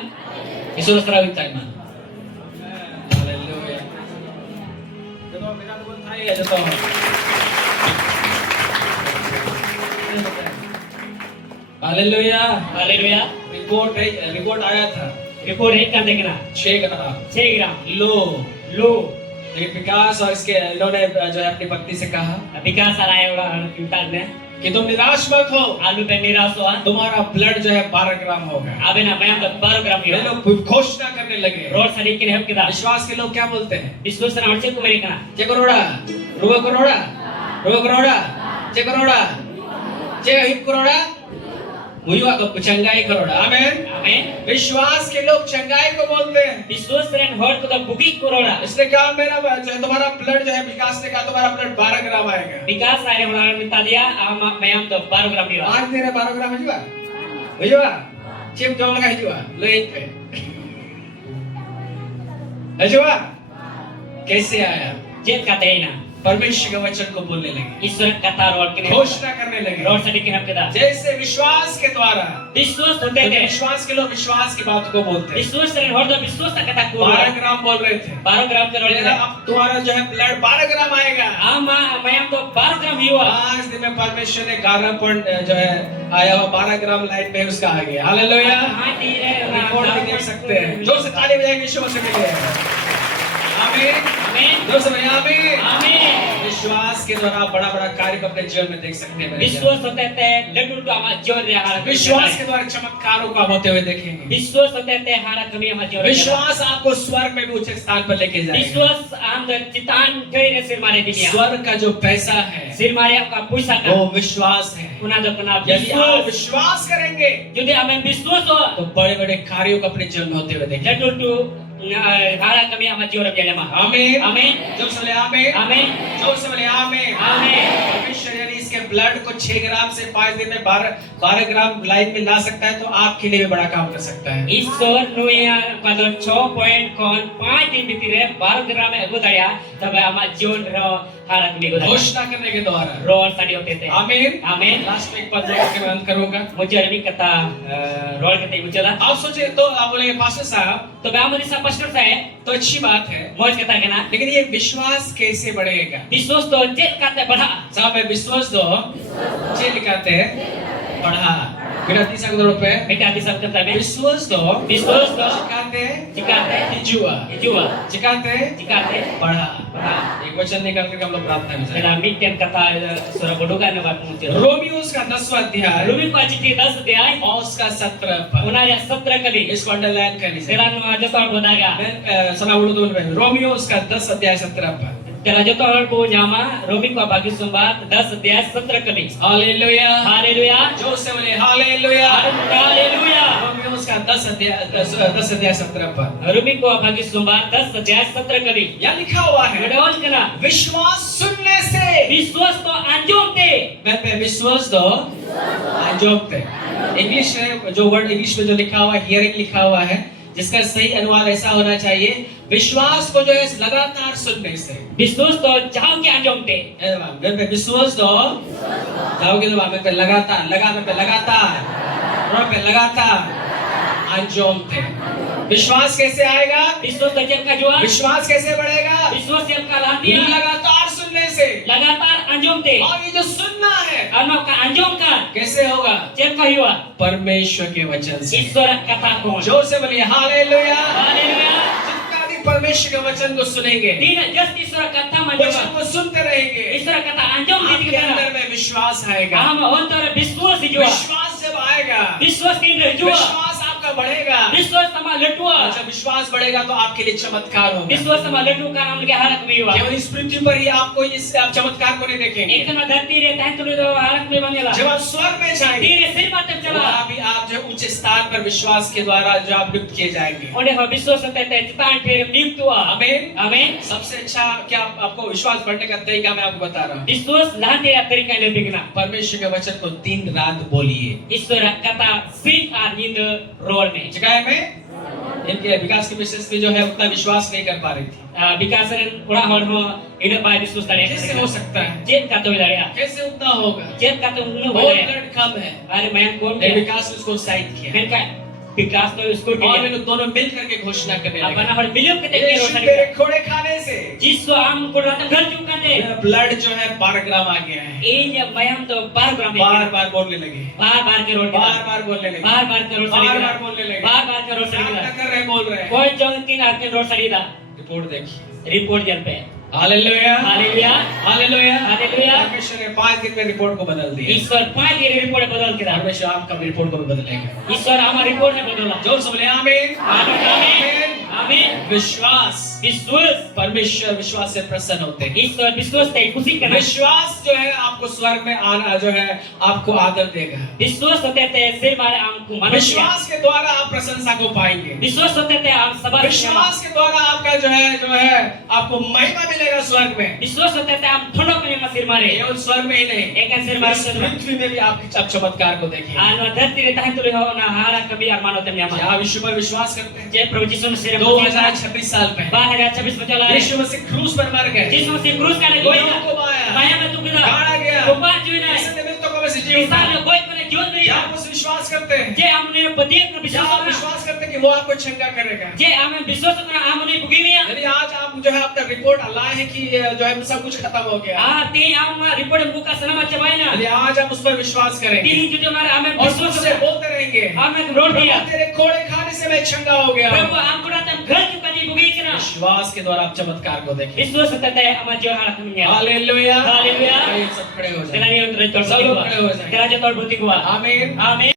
ईश्वर सरावित है मान हालेलुया देखो मेरा तो था ये तो हालेलुया हालेलुया रिपोर्ट आया था रिपोर्ट है क्या देखना 6 ग्राम 6 ग्राम लो लो लेकिन विकास और इसके इन्होंने जो है अपनी पत्नी से कहा विकास आ रहा है पिता ने कि तुम निराश मत हो आलू पे निराश हुआ तुम्हारा ब्लड जो है 12 ग्राम होगा अबे ना मैं 12 ग्राम ये लोग घोषणा करने लगे रोड सड़ी के हम किदा विश्वास के लोग क्या बोलते हैं विश्वास से आंचे को मेरे का चे करोड़ा रुबा करोड़ा चे करोड़ा चे हिप करोड़ा मुयुआ को चंगाई करोड़ा आमेन आमेन विश्वास के लोग चंगाई को बोलते हैं विश्वास से हर तो बुकी करोड़ा इसने कहा मेरा जो है तुम्हारा ब्लड जो है विकास ने कहा तुम्हारा ब्लड 12 ग्राम आएगा विकास आए हमारा मिता दिया मैं हम तो 12 ग्राम दिया आज तेरे 12 ग्राम है बुझवा चिप जो लगा हिजुआ ले पे हिजुआ कैसे आया जेत का देना परमेश्वर के वचन को बोलने लगे ईश्वर कथा रोड के घोषणा करने लगे रोड सड़ी के हम किदा जैसे विश्वास के द्वारा विश्वास होते थे विश्वास के लोग विश्वास की बात को बोलते हैं विश्वास से हर तो विश्वास का कथा को 12 ग्राम बोल रहे थे 12 ग्राम के रोड अब तुम्हारा जो है ब्लड 12 ग्राम आएगा मैं हम तो 12 ग्राम हुआ आज दिन में परमेश्वर ने 11 पॉइंट जो है आया हुआ 12 ग्राम लाइन में उसका आ गया हालेलुया हां धीरे रिकॉर्ड भी देख सकते हैं जोर से ताली बजाएंगे यीशु मसीह के लिए आमीन आमीन जोर से बजाएं आमीन आमीन विश्वास के द्वारा बड़ा बड़ा कार्य को अपने जीवन में देख सकते हैं विश्वास होते थे लड्डू तो हमारा जीवन रे हारा विश्वास के द्वारा चमत्कारों को होते हुए देखेंगे विश्वास होते थे हारा कमी हमारा जीवन विश्वास आपको स्वर्ग में भी ऊंचे स्थान पर लेके जाएगा विश्वास हम चितान गए रे सिर मारे दिया स्वर्ग का जो पैसा है सिर मारे आपका पैसा का वो विश्वास है पुना जो पुना यदि आप विश्वास करेंगे यदि हमें विश्वास हो तो बड़े बड़े कार्यों को अपने जीवन में होते हुए देखेंगे लड्डू हारा कमी हमारा जीवन में जाने मा आमीन आमीन जोर से बोले आमीन आमीन जोर से बोले आमीन आमीन परमेश्वर यदि इसके ब्लड को 6 ग्राम से 5 दिन में 12 ग्राम लाइन में ला सकता है तो आपके लिए भी बड़ा काम कर सकता है ईश्वर नुया पदो 6.5 दिन बितिरे 12 ग्राम एगो दया तब हमारा जीवन रो हारा कमी को घोषणा करने के द्वारा रोड सड़ी होते थे आमीन आमीन लास्ट में एक पद जोड़ के मैं अंत करूंगा मुझे अरबी कथा रोड के मुझे आप सोचिए तो आप बोलेंगे पास्टर साहब तो हमारे सब पास्टर साहब तो अच्छी बात है मौज कथा के ना लेकिन ये विश्वास कैसे बढ़ेगा विश्वास तो जेत करते बढ़ा साहब मैं विश्वास दो जे लिखाते बढ़ा Berarti sang dope. Mereka bisa berkata, Visuals do. Biswas do. Cikate. Cikate. Hijua. Hijua. Cikate. Cikate. पढ़ा Pernah. एक वचन निकाल कर हम लोग प्राप्त है Kena mikir kata surah bodohkan dapat muncul. रोमियोस का 10वां अध्याय Rumi ko चिट्ठी 10 अध्याय और उसका 17 पद उन्हाळ्या 17 कली इसको अंडरलाइन कर लीजिए त्याला जोतोड बोदागा मैं सना उड़ो तो रोमियोस का 10 अध्याय 17 पद त्याला जोतोड बो जामा रोमी को भागी संवाद 10 अध्याय 17 कली हालेलुया हालेलुया जोर से बोले हालेलुया हालेलुया रोमियोस का 10 अध्याय 17 पद रोमी को भागी संवाद 10 अध्याय 17 कली यहाँ लिखा हुआ है बड़ोल कना विश्वास सुनने से विश्वास तो अंजोम ते मैं पे विश्वास दो अंजोकते इंग्लिश में जो वर्ड इंग्लिश में जो लिखा हुआ है हियरिंग लिखा हुआ है जिसका सही अनुवाद ऐसा होना चाहिए विश्वास को जो है लगातार सुनने से विश्वास तो जाओ के अंजोम ते मैं पे विश्वास दो जाओगे तो मैं पे लगातार मैं पे लगातार अंजोम थे विश्वास कैसे आएगा विश्वास तो जब का जुआ विश्वास कैसे बढ़ेगा विश्वास जब का लाती लगातार सुनने से लगातार अंजोम ते और ये जो सुनना है अनो का अंजोम का कैसे होगा जब का हुआ परमेश्वर के वचन से ईश्वर कथा को जोर से बोलिए हालेलुया हालेलुया जितना भी परमेश्वर के वचन को सुनेंगे तीन जस्ट ईश्वर कथा मंजो वचन को सुनते रहेंगे ईश्वर कथा अंजोम दी आपके अंदर में विश्वास आएगा हम अंतर विश्वास जुआ विश्वास जब आएगा विश्वास केंद्र जुआ विश्वास आपका बढ़ेगा विश्वास समा लटुआ जब विश्वास बढ़ेगा तो आपके लिए चमत्कार होगा विश्वास समा लटु का नाम के हालत में हुआ केवल इस पृथ्वी पर ही आपको इस आप चमत्कार को नहीं देखेंगे एक न धरती रे तान तुले तो हालत में बनेला जब आप स्वर्ग में जाएंगे तीरे सिर पर चला वहाँ भी आप जो ऊंचे स्थान पर विश्वास के द्वारा जो आप नियुक्त किए जाएंगे ओने हो विश्वास होते ते चितान फिर नियुक्त हुआ आमीन आमीन सबसे अच्छा क्या आपको विश्वास बढ़ने का तरीका मैं आपको बता रहा हूँ विश्वास लाने का तरीका ले बिगना परमेश्वर के वचन को दिन रात बोलिए ईश्वर कथा सिर्फ आ नींद रोल में जगह में इनके विकास के विशेष में जो है उतना विश्वास नहीं कर पा रही थी विकास थोड़ा और हो इन बाय विश्वास करे कैसे हो सकता है जेत का तो लड़या कैसे उतना होगा जेत का तो उन्होंने बहुत बोले ब्लड कम है अरे मैं कौन लेकिन विकास ने उसको उत्साहित किया मैं का विकास तो इसको और वे लोग दोनों मिल करके घोषणा करने अपना लगे हर मिलियन के तेरे यीशु रोशनी तेरे खोड़े खाने से जिसको हम को रतन घर चुका दे ब्लड जो है 12 ग्राम आ गया है ए जब मयम तो 12 ग्राम बार बार बोलने लगे बार के रोड बार बोलने लगे बार के रोड बार बोलने लगे बार के रोड क्या कर रहे हैं बोल रहे हैं कोई जो 3 आदमी रोड सड़ीदा रिपोर्ट देखिए रिपोर्ट जल पे हालेलुया हालेलुया हालेलुया हालेलुया परमेश्वर ने 5 दिन में रिपोर्ट को बदल दिया ईश्वर 5 दिन रिपोर्ट बदल के परमेश्वर आपका रिपोर्ट को भी बदलेगा ईश्वर हमारा रिपोर्ट ने बदला जोर से बोले आमीन आमीन आमीन विश्वास विश्वास परमेश्वर विश्वास से प्रसन्न होते हैं ईश्वर विश्वास से खुशी करना विश्वास जो है आपको स्वर्ग में आना जो है आपको आदर देगा विश्वास होते थे सिर मारे हमको मनुष्य विश्वास के द्वारा आप प्रशंसा को पाएंगे विश्वास होते थे हम सब विश्वास के द्वारा आपका जो है आपको महिमा मिलेगा स्वर्ग में विश्वास होते थे हम थोड़ा में सिर मारे केवल स्वर्ग में ही नहीं एक सिर मारे पृथ्वी में भी आप चमत्कार को देखिए आनो धरती रे ताहे तुले हो ना हारा कभी अरमान होते में क्या आप यीशु पर विश्वास करते हैं जय प्रभु यीशु मसीह 2026 साल पहले 2026 में चला यीशु मसीह क्रूस पर मर गए यीशु मसीह क्रूस का गोई को माया माया में तू किधर गाड़ा गया तो पांच जुई ना इस निमित्त को मैं जीव इंसान गोई को जीवन में क्या आप उस विश्वास करते हैं जे हमने प्रत्येक पर क्या आप विश्वास विश्वास करते हैं कि वो आपको चंगा करेगा जे हमें विश्वास करना हमने बुगी में यदि आज आप जो है अपना रिपोर्ट लाए हैं कि जो है सब कुछ खत्म हो गया आ ते हम रिपोर्ट बुक का सलाम चबाई ना यदि आज आप उस पर विश्वास करेंगे तीन जो हमारे हमें और विश्वास उससे बोलते रहेंगे हमें रोड दिया प्रभु तेरे खोड़े खाने से मैं चंगा हो गया प्रभु हम पूरा तम घर चुका जी बुगी करना विश्वास के द्वारा आप चमत्कार को देखें विश्वास होता है हमारे जो हालत में है हालेलुया हालेलुया आइए सब खड़े हो जाएं तेरा ये तो सब लोग खड़े हो जाएं तेरा जो तोड़ बुद्धि हुआ आमीन आमीन